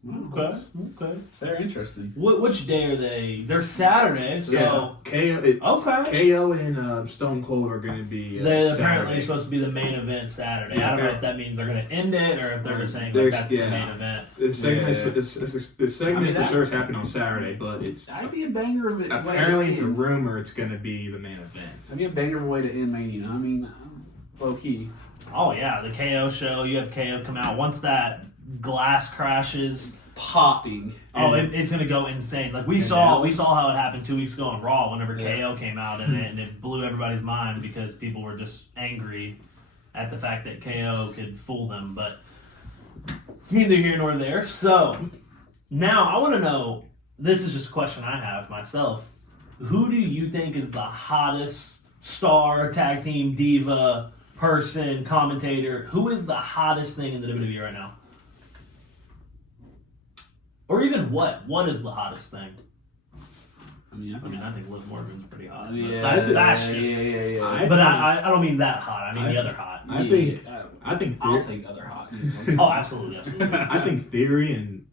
Okay. Very interesting. Which day are they? They're Saturday, so yeah. KO and Stone Cold are going to be they're Saturday. apparently supposed to be the main event Saturday. Yeah, I don't know if that means they're going to end it or if they're just saying that's the main event. The segment for sure is happening on Saturday, but That'd be a banger of it. apparently it's a rumor it's going to be the main event. That'd be a banger of a way to end Mania. I mean, low key. Oh yeah, the KO show. You have KO come out once that glass crashes. Popping. It's gonna go insane. Like we saw how it happened 2 weeks ago on Raw whenever KO came out and it blew everybody's mind because people were just angry at the fact that KO could fool them. But it's neither here nor there. So now I want to know. This is just a question I have myself. Who do you think is the hottest star, tag team, diva, person, commentator? Who is the hottest thing in the WWE right now? Or even what? What is the hottest thing? I mean, I think Liv Morgan's pretty hot. Yeah, That's just. Yeah. I don't mean that hot. I mean the other hot. I think I'll take other hot. Oh, absolutely. I think Theory and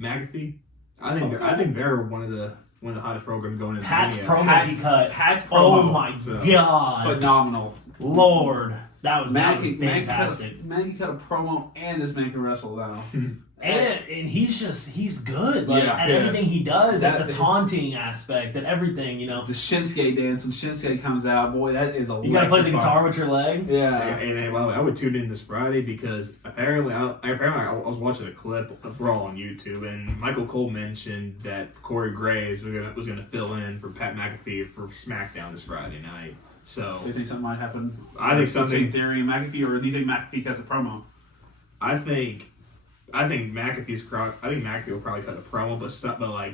McAfee. I think they're one of the hottest programs going in. Pat's Mania. promo he cut. Pat's promo. Oh my god! Phenomenal. Lord, that was fantastic. Man can cut a promo and this man can wrestle now. And he's good at everything he does, at the taunting aspect, at everything, The Shinsuke dance, when Shinsuke comes out, boy, that is a You gotta play the guitar with your leg? Yeah. And by the way, I would tune in this Friday because apparently I was watching a clip of Raw on YouTube, and Michael Cole mentioned that Corey Graves was gonna fill in for Pat McAfee for SmackDown this Friday night. So you think something might happen? I think something. Theory and McAfee, or do you think McAfee cuts a promo? I think McAfee will probably cut a promo, but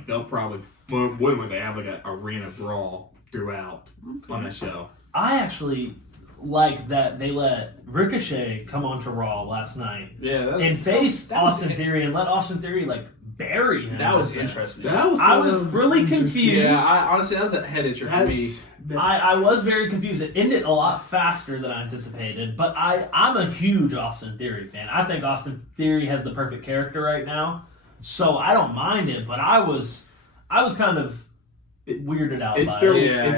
they'll probably more than likely have like an arena brawl throughout on that show. I actually like that they let Ricochet come onto Raw last night. Yeah, and face Austin Theory and let Austin Theory bury him. That was interesting. I was really confused. Yeah, honestly, that was a head itcher for me. I was very confused. It ended a lot faster than I anticipated, but I'm a huge Austin Theory fan. I think Austin Theory has the perfect character right now, so I don't mind it. But I was kind of weirded out by it.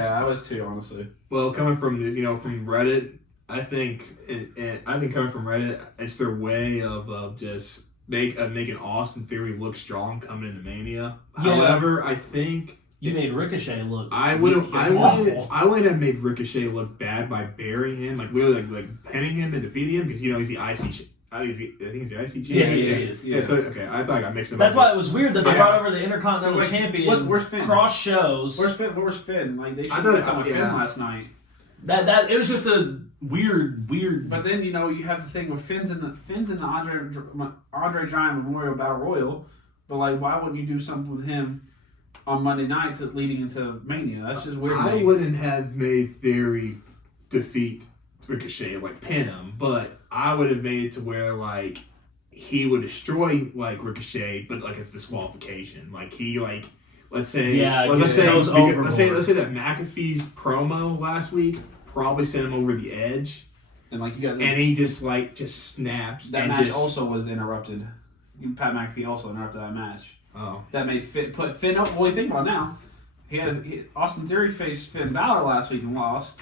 I was too, honestly. Well, coming from from Reddit, I think coming from Reddit, it's their way of just making Austin Theory look strong coming into Mania. Yeah. However, I think you made Ricochet look. I wouldn't have made Ricochet look bad by burying him, like pinning him and defeating him because he's the IC. I think he's the IC champion. Yeah, he is. Yeah. So okay, I thought I mixed him. That's why it was weird that they brought over the Intercontinental Champion. Where's Finn? Cross shows. Where's Finn? Like they should have done something with Finn last night. That it was just a weird. But then you have the thing with Finn's in the Andre Giant Memorial Battle Royal. But why wouldn't you do something with him on Monday night leading into Mania? That's just weird. I wouldn't have made Theory defeat Ricochet, pin him, but I would have made it to where he would destroy Ricochet, but it's disqualification. Let's say that McAfee's promo last week probably sent him over the edge, and he just snaps. That match also was interrupted. Pat McAfee also interrupted that match. Oh. That made put Finn up. Well, you think about it now. Austin Theory faced Finn Balor last week and lost.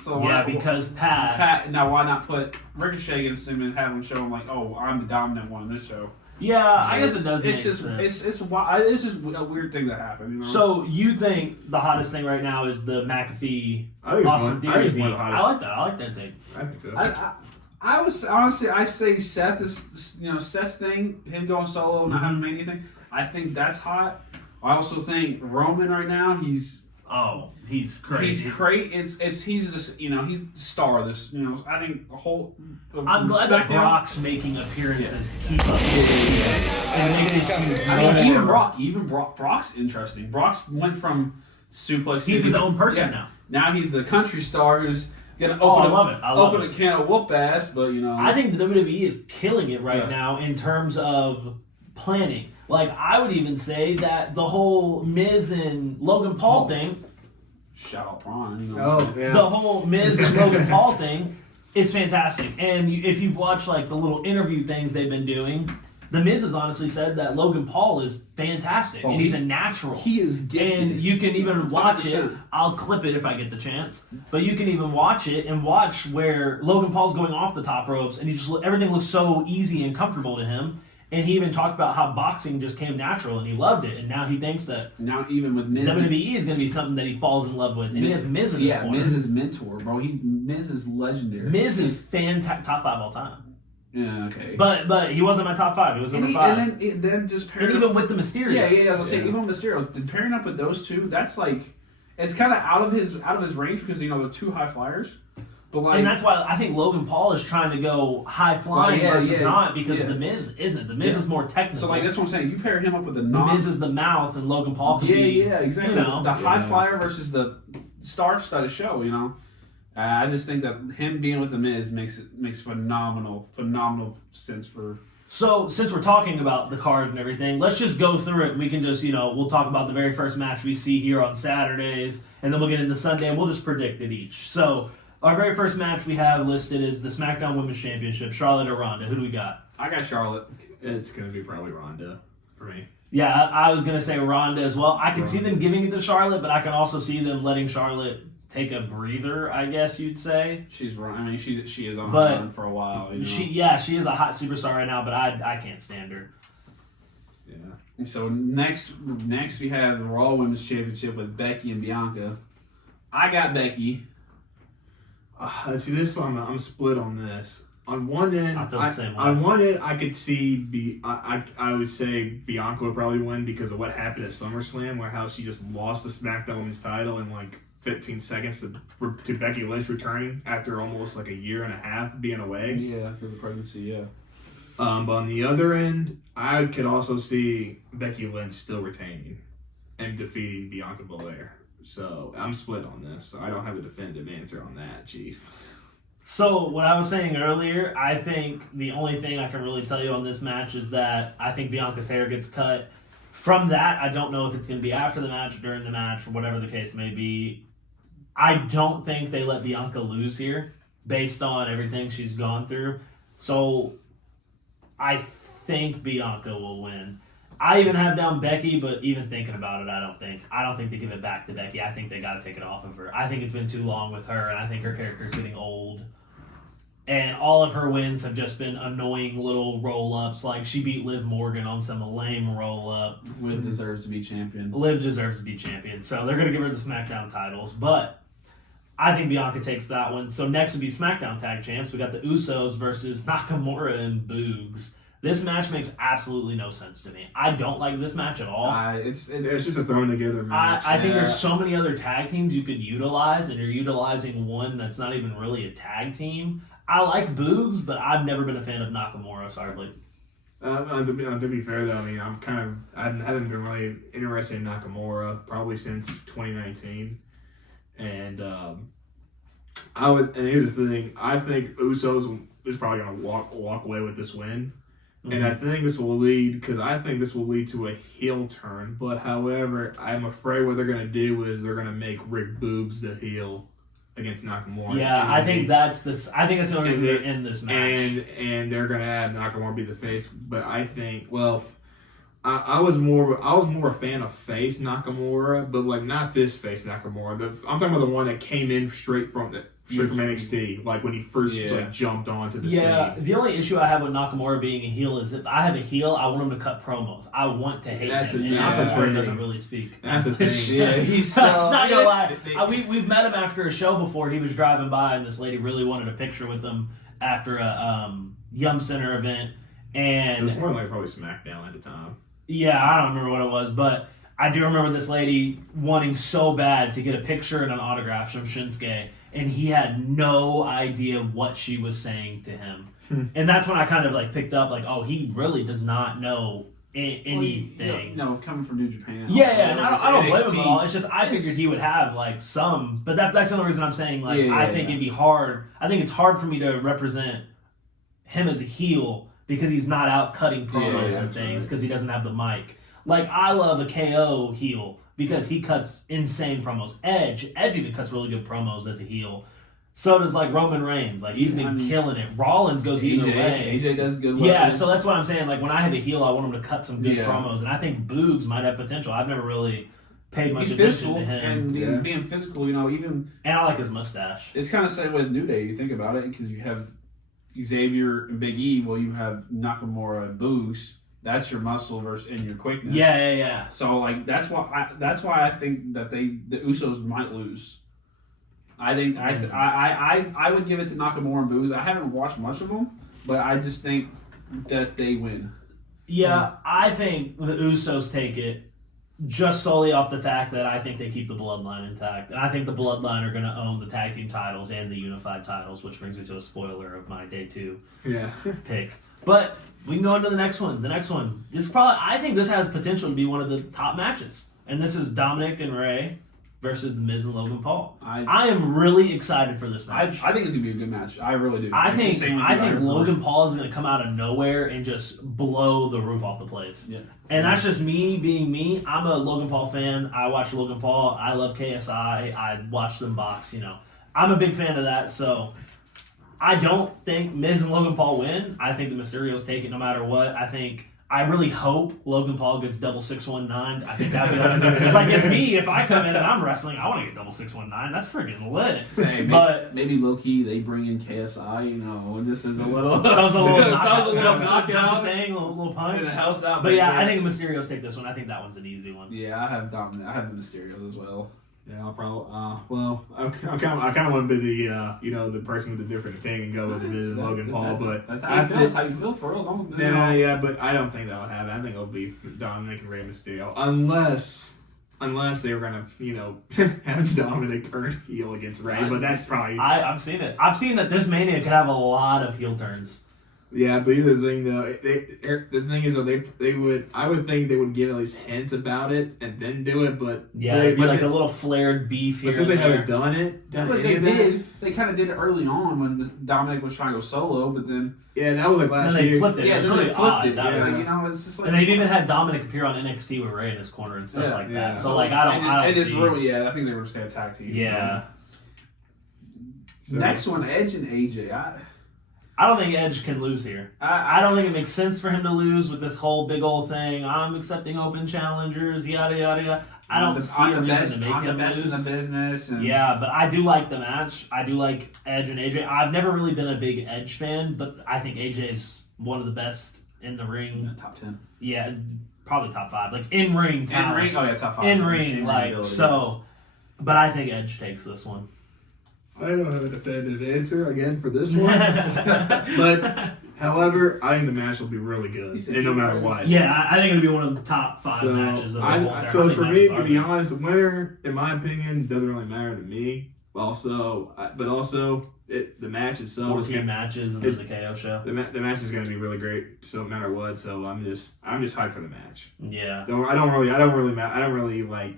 So because Pat. Now why not put Ricochet against him and have him show him like, oh, I'm the dominant one in this show. Yeah, I guess it does make sense. It's just a weird thing that happened. You know? So you think the hottest thing right now is the McAfee Austin Theory beef? I like that. I like that take. I think so. I was honestly, I say Seth is, Seth's thing, him going solo, not having made anything. I think that's hot. I also think Roman right now, he's crazy. He's great. He's just he's the star of this. I think the whole. I'm glad that Brock's making appearances to keep up. Even Brock's interesting. Brock's went from suplex. He's his own person now. Now he's the country star who's gonna open a can of whoop ass. But I think the WWE is killing it right now in terms of planning. Like, I would even say that the whole Miz and Logan Paul thing. Shout out Braun. The whole Miz and Logan Paul thing is fantastic. And if you've watched, like, the little interview things they've been doing, the Miz has honestly said that Logan Paul is fantastic. And he's a natural. He is gifted. And you can even watch 100%. it. I'll clip it if I get the chance. But you can even watch it and watch where Logan Paul's going off the top ropes. And everything looks so easy and comfortable to him. And he even talked about how boxing just came natural, and he loved it. And now he thinks that now even with Miz, WWE is going to be something that he falls in love with. And he has Miz in his corner. Miz is mentor, bro. Miz is legendary. Miz is fantastic, top 5 all time. Yeah, okay. But he wasn't my top 5. He was number 5. And then just pairing and even with the Mysterio. Yeah. I was saying even with Mysterio, pairing up with those two, that's like it's kind of out of his range because they're two high flyers. But and that's why I think Logan Paul is trying to go high flying versus not because the Miz isn't. The Miz is more technical. So that's what I'm saying. You pair him up with the Miz is the mouth and Logan Paul can be exactly. The high flyer versus the star-studded show. I just think that him being with the Miz makes phenomenal sense for. So since we're talking about the card and everything, let's just go through it. We can just we'll talk about the very first match we see here on Saturdays, and then we'll get into Sunday and we'll just predict it each. So. Our very first match we have listed is the SmackDown Women's Championship, Charlotte or Ronda. Who do we got? I got Charlotte. It's going to be probably Ronda for me. Yeah, I was going to say Ronda as well. I can see them giving it to Charlotte, but I can also see them letting Charlotte take a breather, I guess you'd say. She's right. I mean, she is on her run for a while. She is a hot superstar right now, but I can't stand her. Yeah. And so next we have the Raw Women's Championship with Becky and Bianca. I got Becky. See, this one I'm split on this. On one end, I feel the same way. On one end, I could see I would say Bianca would probably win because of what happened at SummerSlam, where how she just lost the SmackDown Women's title in like 15 seconds to Becky Lynch returning after almost like a year and a half being away. Yeah, because of pregnancy. Yeah. But on the other end, I could also see Becky Lynch still retaining and defeating Bianca Belair. So I'm split on this. So I don't have a definitive answer on that, Chief. So what I was saying earlier, I think the only thing I can really tell you on this match is that I think Bianca's hair gets cut. From that, I don't know if it's going to be after the match, during the match, or whatever the case may be. I don't think they let Bianca lose here based on everything she's gone through. So I think Bianca will win. I even have down Becky, but even thinking about it, I don't think they give it back to Becky. I think they got to take it off of her. I think it's been too long with her, and I think her character's getting old. And all of her wins have just been annoying little roll-ups. Like, she beat Liv Morgan on some lame roll-up. Liv deserves to be champion. Liv deserves to be champion. So they're going to give her the SmackDown titles. But I think Bianca takes that one. So next would be SmackDown Tag Champs. We got the Usos versus Nakamura and Boogs. This match makes absolutely no sense to me. I don't like this match at all. It's just a thrown together match. I think there's so many other tag teams you could utilize, and you're utilizing one that's not even really a tag team. I like Boogs, but I've never been a fan of Nakamura, sadly. To be fair, though, I mean, I haven't been really interested in Nakamura probably since 2019, and here's the thing: I think Usos is probably going to walk away with this win. And I think this will lead to a heel turn. But however, I'm afraid what they're going to do is they're going to make Rick Boogs the heel against Nakamura. Yeah, I think that's the only reason they end this match. And they're going to have Nakamura be the face. But I think, well, I was more a fan of face Nakamura, but like not this face Nakamura. I'm talking about the one that came in straight from NXT, like when he first like jumped onto the scene. The only issue I have with Nakamura being a heel is if I have a heel, I want him to cut promos. I want to hate him. That's the thing. Doesn't really speak. That's the thing. Yeah, he's not gonna lie. We've met him after a show before. He was driving by, and this lady really wanted a picture with him after a Yum Center event. And it was more like probably SmackDown at the time. Yeah, I don't remember what it was, but I do remember this lady wanting so bad to get a picture and an autograph from Shinsuke, and he had no idea what she was saying to him. And that's when I kind of like picked up, like, oh, he really does not know anything. No, coming from New Japan. Yeah, and I don't blame him at all. It's just I figured he would have like some, but that's the only reason I'm saying like I think it'd be hard. I think it's hard for me to represent him as a heel because he's not out cutting promos and things because he doesn't have the mic. Like, I love a KO heel because he cuts insane promos. Edge even cuts really good promos as a heel. So does, like, Roman Reigns. Like, he's been killing it. Rollins goes either way. AJ does good work. Yeah, so that's what I'm saying. Like, when I have a heel, I want him to cut some good promos. And I think Boogs might have potential. I've never really paid much attention to him. And being physical, even... And I like his mustache. It's kind of the same with New Day. You think about it, because you have Xavier and Big E. Well, you have Nakamura and Boogs. That's your muscle and your quickness. Yeah. So like that's why I think that the Usos might lose. I think I would give it to Nakamura and Boogs. I haven't watched much of them, but I just think that they win. Yeah, I think the Usos take it just solely off the fact that I think they keep the Bloodline intact. And I think the Bloodline are going to own the tag team titles and the unified titles, which brings me to a spoiler of my day 2 pick. But we can go on to the next one. I think this has potential to be one of the top matches. And this is Dominic and Rey versus The Miz and Logan Paul. I am really excited for this match. I think it's going to be a good match. I really do. I think Logan Paul is going to come out of nowhere and just blow the roof off the place. Yeah. And that's just me being me. I'm a Logan Paul fan. I watch Logan Paul. I love KSI. I watch them box, I'm a big fan of that, so... I don't think Miz and Logan Paul win. I think the Mysterios take it no matter what. I really hope Logan Paul gets double 619. I think that would be like it's me if I come in and I'm wrestling. I want to get double 619. That's freaking lit. But maybe low key they bring in KSI. This is a little that was a little knockout thing, a little punch. But yeah, I think the Mysterios take this one. I think that one's an easy one. Yeah, I have Dominic. I have the Mysterios as well. Yeah, I'll probably. I kind of want to be the the person with the different opinion and go with the Miz and Logan Paul, but that's how you feel for real. Yeah, but I don't think that'll happen. I think it'll be Dominic and Rey Mysterio, unless they were gonna have Dominic turn heel against Rey. But that's probably. I've seen it. I've seen that this Mania could have a lot of heel turns. Yeah, but here's the thing, though. The thing is, though, they would. I would think they would give at least hints about it and then do it. But it'd be like a little flared beef here. But since they haven't done it, they did. They kind of did it early on when Dominic was trying to go solo, but then that was like last year. They flipped it. Yeah, it was really odd. It's just like, and they even had Dominic appear on NXT with Rey in his corner and stuff like that. So like I think they were going to stay a tag team. Yeah. Next one, Edge and AJ. I don't think Edge can lose here. I don't think it makes sense for him to lose with this whole big old thing. I'm accepting open challengers, yada, yada, yada. I don't see a reason to make him lose. In the business. Yeah, but I do like the match. I do like Edge and AJ. I've never really been a big Edge fan, but I think AJ's one of the best in the ring. Top 10. Yeah, probably top 5. Like, in-ring talent. In-ring? Oh, yeah, top 5. In-ring, like, so. But I think Edge takes this one. I don't have a definitive answer again for this one, but however, I think the match will be really good, and no matter what. Yeah, I think it'll be one of the top 5 matches of the whole time. So for me, to be honest, the winner, in my opinion, doesn't really matter to me. But also, the match itself. 14 matches and then the KO show. The match is going to be really great, so no matter what. So I'm just hyped for the match. Yeah. I don't really like.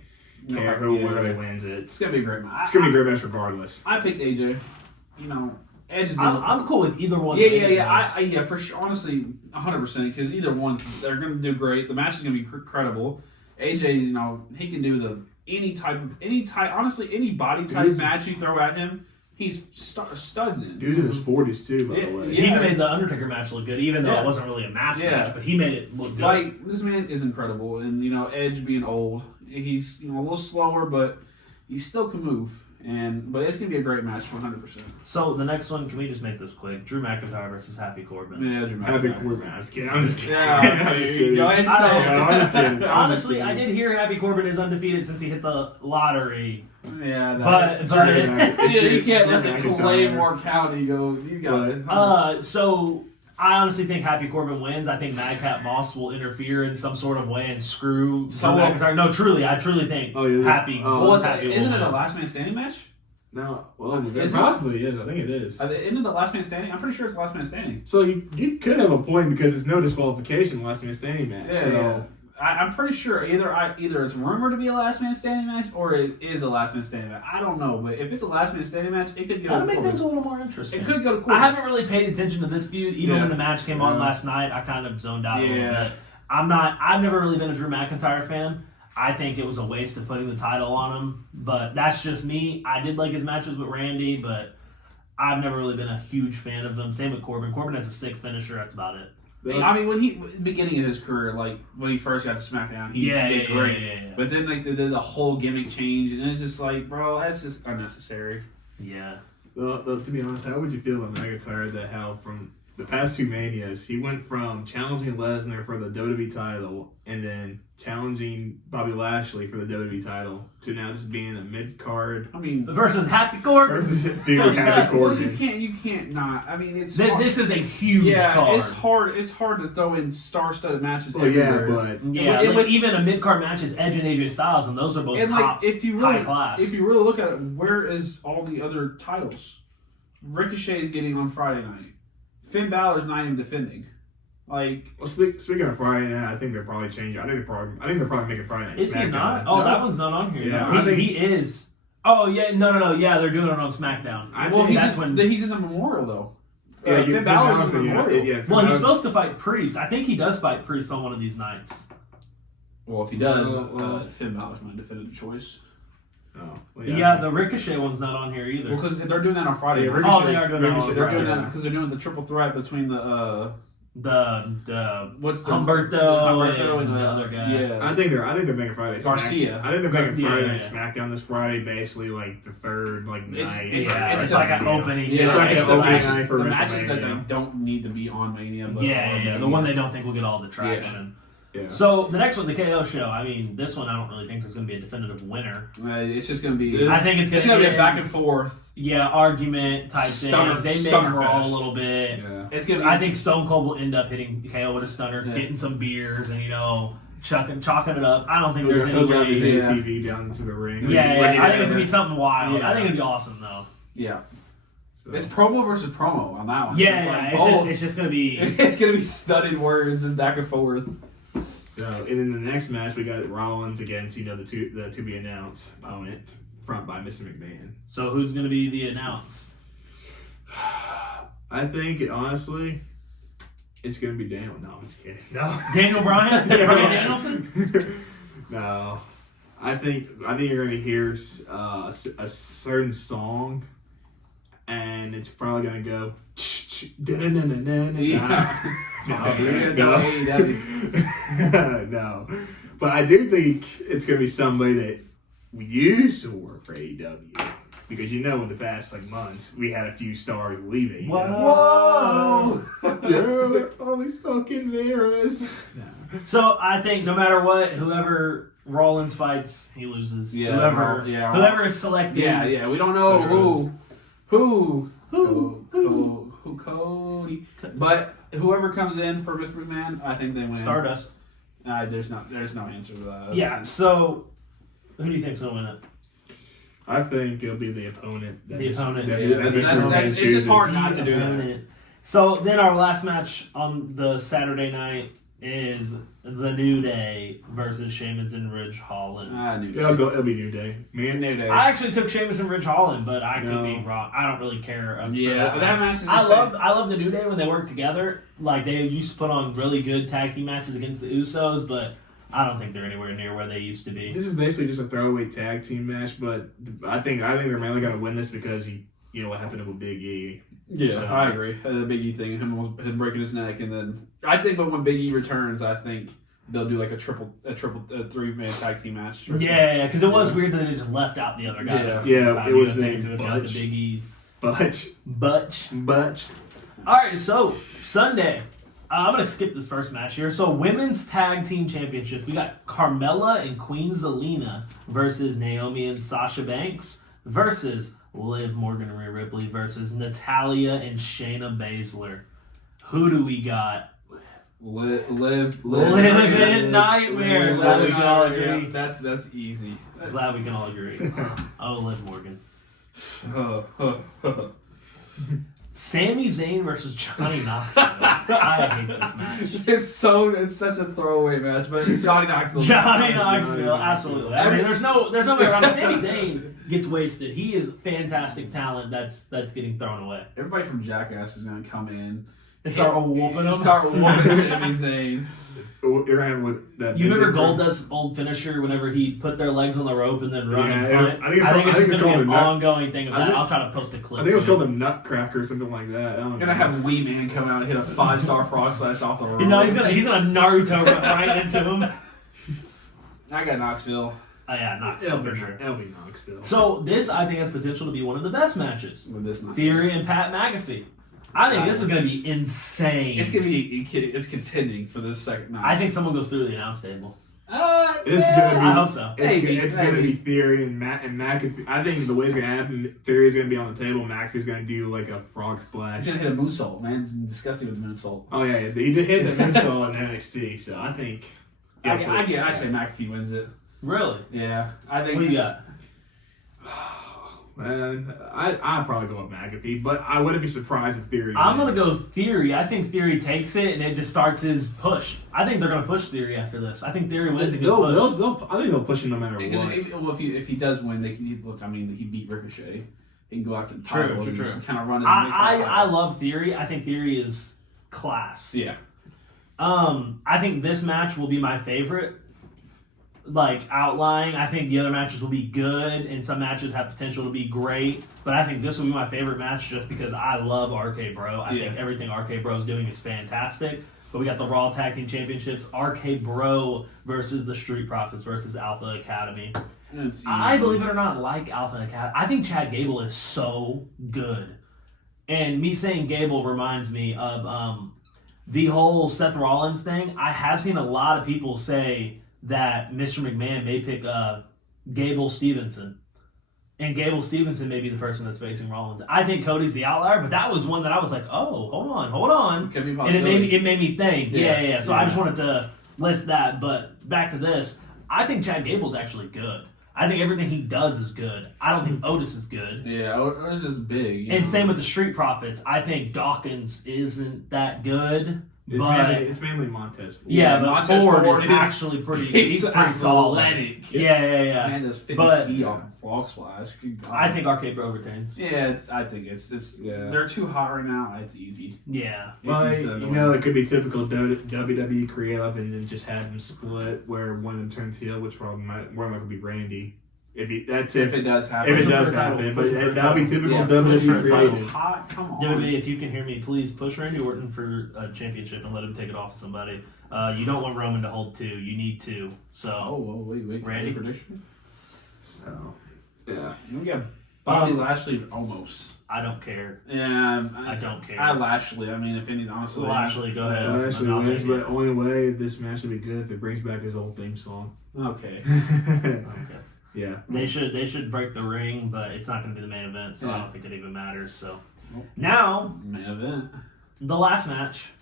Care who really wins it. It's gonna be a great match. It's gonna be a great match regardless. I picked AJ. Edge. I'm cool with either one. Yeah. For sure. Honestly, 100%. Because either one, they're gonna do great. The match is gonna be credible. AJ's, he can do any type. Honestly, any body type match you throw at him, he's studs in. He was in his 40s too, by the way. He even made the Undertaker match look good, even though Yeah. it wasn't really a match, but he made it look good. Like, this man is incredible. And, Edge being old, he's, a little slower, but he still can move. But it's going to be a great match, 100%. So the next one, can we just make this quick? Drew McIntyre versus Happy Corbin. Yeah, Drew Happy McIntyre. Corbin. I'm just kidding. I'm just kidding. Yeah, I'm just kidding. go ahead and I say don't it. No, I'm just kidding. Honestly, I did hear Happy Corbin is undefeated since he hit the lottery. Yeah, But you can't look at Drew McIntyre. Claymore County and go, you got it. So I honestly think Happy Corbin wins. I think Madcap Moss will interfere in some sort of way and screw Drew McIntyre. No, truly, I truly think Happy. Isn't it a last man standing match? No, well, it Is it? possibly is. I think it is. Isn't it the last man standing? I'm pretty sure it's last man standing. So you could have a point because it's no disqualification last man standing match. Yeah. I'm pretty sure either it's rumored to be a last man standing match or it is a last man standing match. I don't know, but if it's a last man standing match, it could go. That'll to make Corbin. things a little more interesting. It could go to Corbin. I haven't really paid attention to this feud, even when the match came on last night. I kind of zoned out a little bit. I've never really been a Drew McIntyre fan. I think it was a waste of putting the title on him, but that's just me. I did like his matches with Randy, but I've never really been a huge fan of them. Same with Corbin. Corbin has a sick finisher. That's about it. I mean, when beginning of his career, like when he first got to SmackDown, he did great. Yeah. But then they did the whole gimmick change, and it's just like, bro, that's just unnecessary. Yeah. Well, to be honest, how would you feel about McIntyre that how from the past two Manias, he went from challenging Lesnar for the WWE title and then challenging Bobby Lashley for the WWE title to now just being a mid-card Versus Happy Corbin. versus Happy Well, Corbin. you can't not. I mean, it's This is a huge card. it's hard. It's hard to throw in star-studded matches. Well, yeah, everywhere. but Yeah, even a mid-card match is Edge and AJ Styles, and those are both top, if you really, high class. If you really look at it, where is all the other titles? Ricochet is getting on Friday night. Finn Balor's not even defending. Like, well, speaking of Friday night, I think they're probably changing. I think they're probably making Friday night. Is he SmackDown. not? Oh, that one's not on here. Yeah, No, I think- he is. Oh yeah, no. Yeah, they're doing it on SmackDown. he's in the Memorial though. Yeah, Finn Balor's in the Memorial. Well, he's supposed to fight Priest. I think he does fight Priest on one of these nights. Well, if he does, Well, Finn Balor's my definitive choice. Oh, well, Yeah, the Ricochet one's not on here either. Well, because they're doing that on Friday. Yeah, night. Oh, they are doing that on They're Friday. doing that because they're doing the triple threat between the what's the Humberto and the other guy. Yeah, I think they're making Friday. Garcia. I think they're making Friday Yeah. SmackDown this Friday, basically like the third night. It's like an opening. It's like an opening matches, night for the matches that they WrestleMania. don't need to be on Mania. But Yeah, the one they don't think will get all the traction. Yeah. So the next one, the KO show. I mean, this one I don't really think there's going to be a definitive winner. It's just going to be. I think it's going to be a back and forth. Yeah, argument type Stunner- thing. They may stunner brawl a fest. little bit. Yeah. It's gonna be, I think Stone Cold will end up hitting KO with a stunner, Yeah. getting some beers, and chalking it up. I don't think He'll there's any drop his way. ATV down into the ring. Yeah, Like he I did think it's gonna be something wild. Yeah. I think it'd be awesome though. yeah. So- It's promo versus promo on that one. Yeah, It's yeah. like It's, both. it's just gonna be. It's gonna be studded words and back and forth. So, and in the next match, we got Rollins against the to be announced opponent, front by Mr. McMahon. So who's gonna be the announced? I think honestly, it's gonna be Daniel. No, I'm just kidding. No, Daniel Bryan? Bryan Danielson? No, I think you're gonna hear a certain song, and it's probably gonna go. No, but I do think it's gonna be somebody that we used to work for AEW because in the past months we had a few stars leaving. Whoa! Yeah, all these fucking mirrors. So I think no matter what, whoever Rollins fights, he loses. Yeah, whoever is selected. Yeah. We don't know who Cody. But whoever comes in for Mr. McMahon, I think they win. Stardust. There's no answer to that. Yeah. So who do you think's gonna win it? I think it'll be the opponent. The opponent. It's just hard not to do that. So then our last match on the Saturday night is the New Day versus Sheamus and Ridge Holland. It'll be New Day. Man, New Day. I actually took Sheamus and Ridge Holland, but I could be wrong. I don't really care. That match is. I love the New Day when they work together. Like they used to put on really good tag team matches against the Usos, but I don't think they're anywhere near where they used to be. this is basically just a throwaway tag team match, but I think they're mainly gonna win this because what happened with Big E. Yeah, So- I agree. The Big E thing, him breaking his neck, and then I think, but when Big E returns, I think they'll do like a three-man tag team match. Yeah, because it was weird that they just left out the other guy. Yeah. at the same Yeah, time. it was You know, named taking into account Butch. the Big E. Butch. Butch. All right, so Sunday. I'm going to skip this first match here. So, women's tag team championships. We got Carmella and Queen Zelina versus Naomi and Sasha Banks versus Liv Morgan and Rhea Ripley versus Natalya and Shayna Baszler. Who do we got? Live in nightmare. Glad we can all agree. That's easy. Glad we can all agree. Oh, Liv Morgan. Sami Zayn versus Johnny Knoxville. I hate this match. It's such a throwaway match, but Johnny Knoxville. Johnny Knoxville, absolutely. I mean, there's no way around it. Sami Zayn gets wasted. He is fantastic talent that's getting thrown away. Everybody from Jackass is gonna come in And start whooping him. Start whooping Sami Zayn. You're gonna have with that. You remember Goldust's old finisher whenever he put their legs on the rope and then run and punt? I think it's going to be called an the nut. ongoing thing of that. I'll try to post a clip. I think it was called the Nutcracker or something like that. I don't You're know. gonna have Wee Man come out and hit a 5-star frog slash off the rope. You know, he's gonna Naruto right into him. I got Knoxville. Oh yeah, Knoxville for sure. It'll be Knoxville. So this, I think, has potential to be one of the best matches. With this Theory and Pat McAfee. I think this is going to be insane. It's contending for this second match. I think someone goes through the announce table. It's gonna be. I hope so. It's gonna be Theory and McAfee. I think the way it's gonna happen, Theory's gonna be on the table. McAfee's gonna do like a frog splash. He's gonna hit a moonsault, man. It's disgusting with the moonsault. Oh yeah, he did hit the moonsault in NXT, so I think. I say McAfee wins it. Really? Yeah, I think. What do you got? Man, I'd probably go with McAfee, but I wouldn't be surprised if Theory. I'm going wins. to go Theory. I think Theory takes it and it just starts his push. I think they're going to push Theory after this. I think Theory wins and gets pushed. I think they'll push him no matter what. If he does win, they can look. I mean, he beat Ricochet. He can go after the title True. and just kind of run his. I love Theory. I think Theory is class. Yeah. I think this match will be my favorite. Like outlying, I think the other matches will be good, and some matches have potential to be great. But I think this will be my favorite match just because I love RK Bro. I think everything RK Bro is doing is fantastic. But we got the Raw Tag Team Championships: RK Bro versus the Street Profits versus Alpha Academy. I believe it or not, like Alpha Academy. I think Chad Gable is so good, and me saying Gable reminds me of the whole Seth Rollins thing. I have seen a lot of people say that Mr. McMahon may pick Gable Stevenson. And Gable Stevenson may be the person that's facing Rollins. I think Cody's the outlier, but that was one that I was like, oh, hold on. Could be And it made me think. Yeah. So Yeah. I just wanted to list that. But back to this, I think Chad Gable's actually good. I think everything he does is good. I don't think Otis is good. Yeah, Otis is big. And same with the Street Profits. I think Dawkins isn't that good. It's mainly Montez Ford. Yeah, but Montez Ford Ford is is- actually pretty. He's pretty solid. athletic. Yeah. Man, just 50 But- feet off a frog splash. Good God. I think RK Bro retains. Yeah, I think it's Yeah. they're too hot right now. It's easy. Yeah. Well, It's easy to win. it could be typical WWE creative, and then just have them split where one of them turns heel, which probably might be Randy. If it does happen. Push him does for the title, happen, push but him for the that'll be title. typical Yeah, push WWE for the title. creative. Hot, come on. WWE, if you can hear me, please push Randy Orton for a championship and let him take it off to somebody. You don't want Roman to hold 2. You need 2. So Wait. Randy? Prediction? So, yeah. We got Bobby Lashley almost. I don't care. Yeah, I don't care. Lashley. I mean, if any, honestly. Lashley, go ahead. Lashley I'll wins, take it. but only way this match will be good if it brings back his old theme song. Okay. Okay. Yeah. They should break the ring, but it's not going to be the main event, so I Yeah. don't think it even matters. So Nope. now Main event. the last match,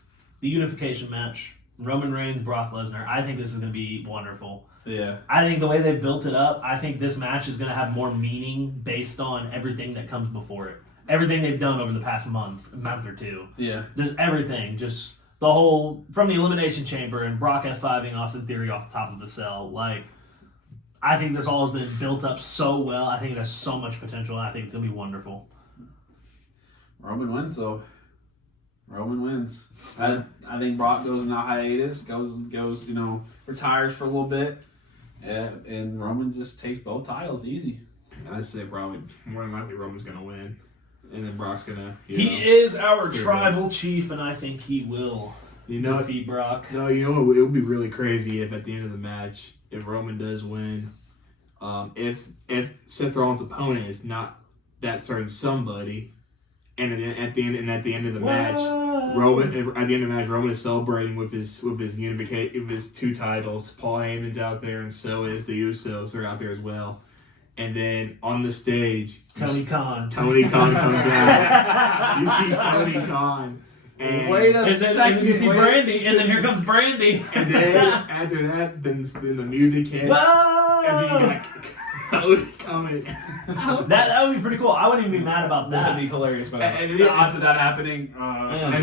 the unification match, Roman Reigns, Brock Lesnar. I think this is going to be wonderful. Yeah. I think the way they've built it up, I think this match is going to have more meaning based on everything that comes before it. Everything they've done over the past month or two. Yeah. There's everything, just the whole, from the Elimination Chamber and Brock F5ing Austin Theory off the top of the cell. Like, I think this all has been built up so well. I think it has so much potential, and I think it's going to be wonderful. Roman wins, though. Roman wins. I think Brock goes into hiatus, goes, retires for a little bit, and Roman just takes both titles easy. I'd say probably more than likely Roman's gonna win. and then Brock's gonna. He is our tribal chief, and I think he will defeat Brock. No, it would be really crazy if at the end of the match, if Roman does win, if Seth Rollins' opponent is not that certain somebody, and at the end of the match, Roman is celebrating with his unification, with his 2 titles. Paul Heyman's out there, and so is the Usos. They're out there as well. And then on the stage, Tony Khan comes out. You see Tony Khan. And wait a second. And you see Brandy, and then here comes Brandy. And then after that, then the music hits. Whoa! And then you got Cody coming. That would be pretty cool. I wouldn't even be mad about that. That would be hilarious. But And the odds of that happening. and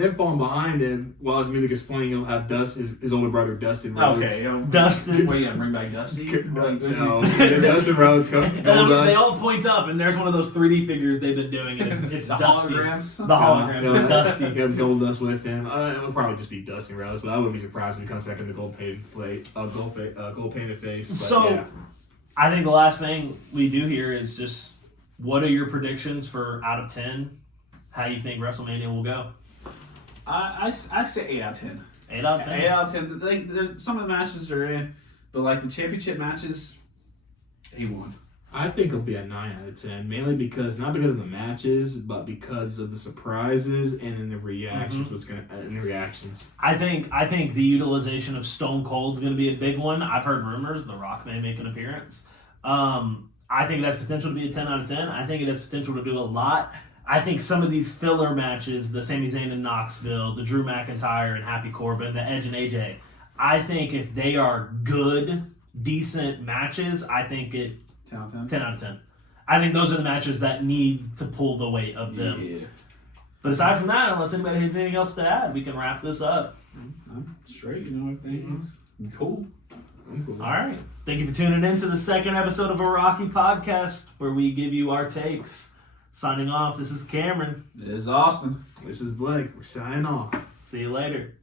then falling behind him while his music is playing, he'll have his older brother Dustin Rhodes. Okay, Dustin. Wait, yeah, bring back Dusty. No, Dustin Rhodes. They all point up, and there's one of those 3D figures they've been doing, and it's the Dusty. holograms. The holograms. Dusty. You have Gold Dust with him. It would probably just be Dustin Rhodes, but I wouldn't be surprised if he comes back in the gold painted face. But So, yeah. I think the last thing we do here is just, what are your predictions for out of 10? How you think WrestleMania will go? I say 8 out of 10. 8 out of 10? 8 out of 10. There's some of the matches are in, but like the championship matches, A1. I think it'll be a 9 out of 10, mainly not because of the matches, but because of the surprises and then the reactions. Mm-hmm. The reactions. I think the utilization of Stone Cold is going to be a big one. I've heard rumors The Rock may make an appearance. I think it has potential to be a 10 out of 10. I think it has potential to do a lot. I think some of these filler matches, the Sami Zayn in Knoxville, the Drew McIntyre and Happy Corbin, the Edge and AJ, I think if they are good, decent matches, I think it 10 out of 10. 10 out of 10. I think those are the matches that need to pull the weight of them. Yeah. But aside from that, unless anybody has anything else to add, we can wrap this up. I'm straight, everything is cool. All right. Thank you for tuning in to the second episode of a Rocky Podcast, where we give you our takes. Signing off, this is Cameron. This is Austin. This is Blake. We're signing off. See you later.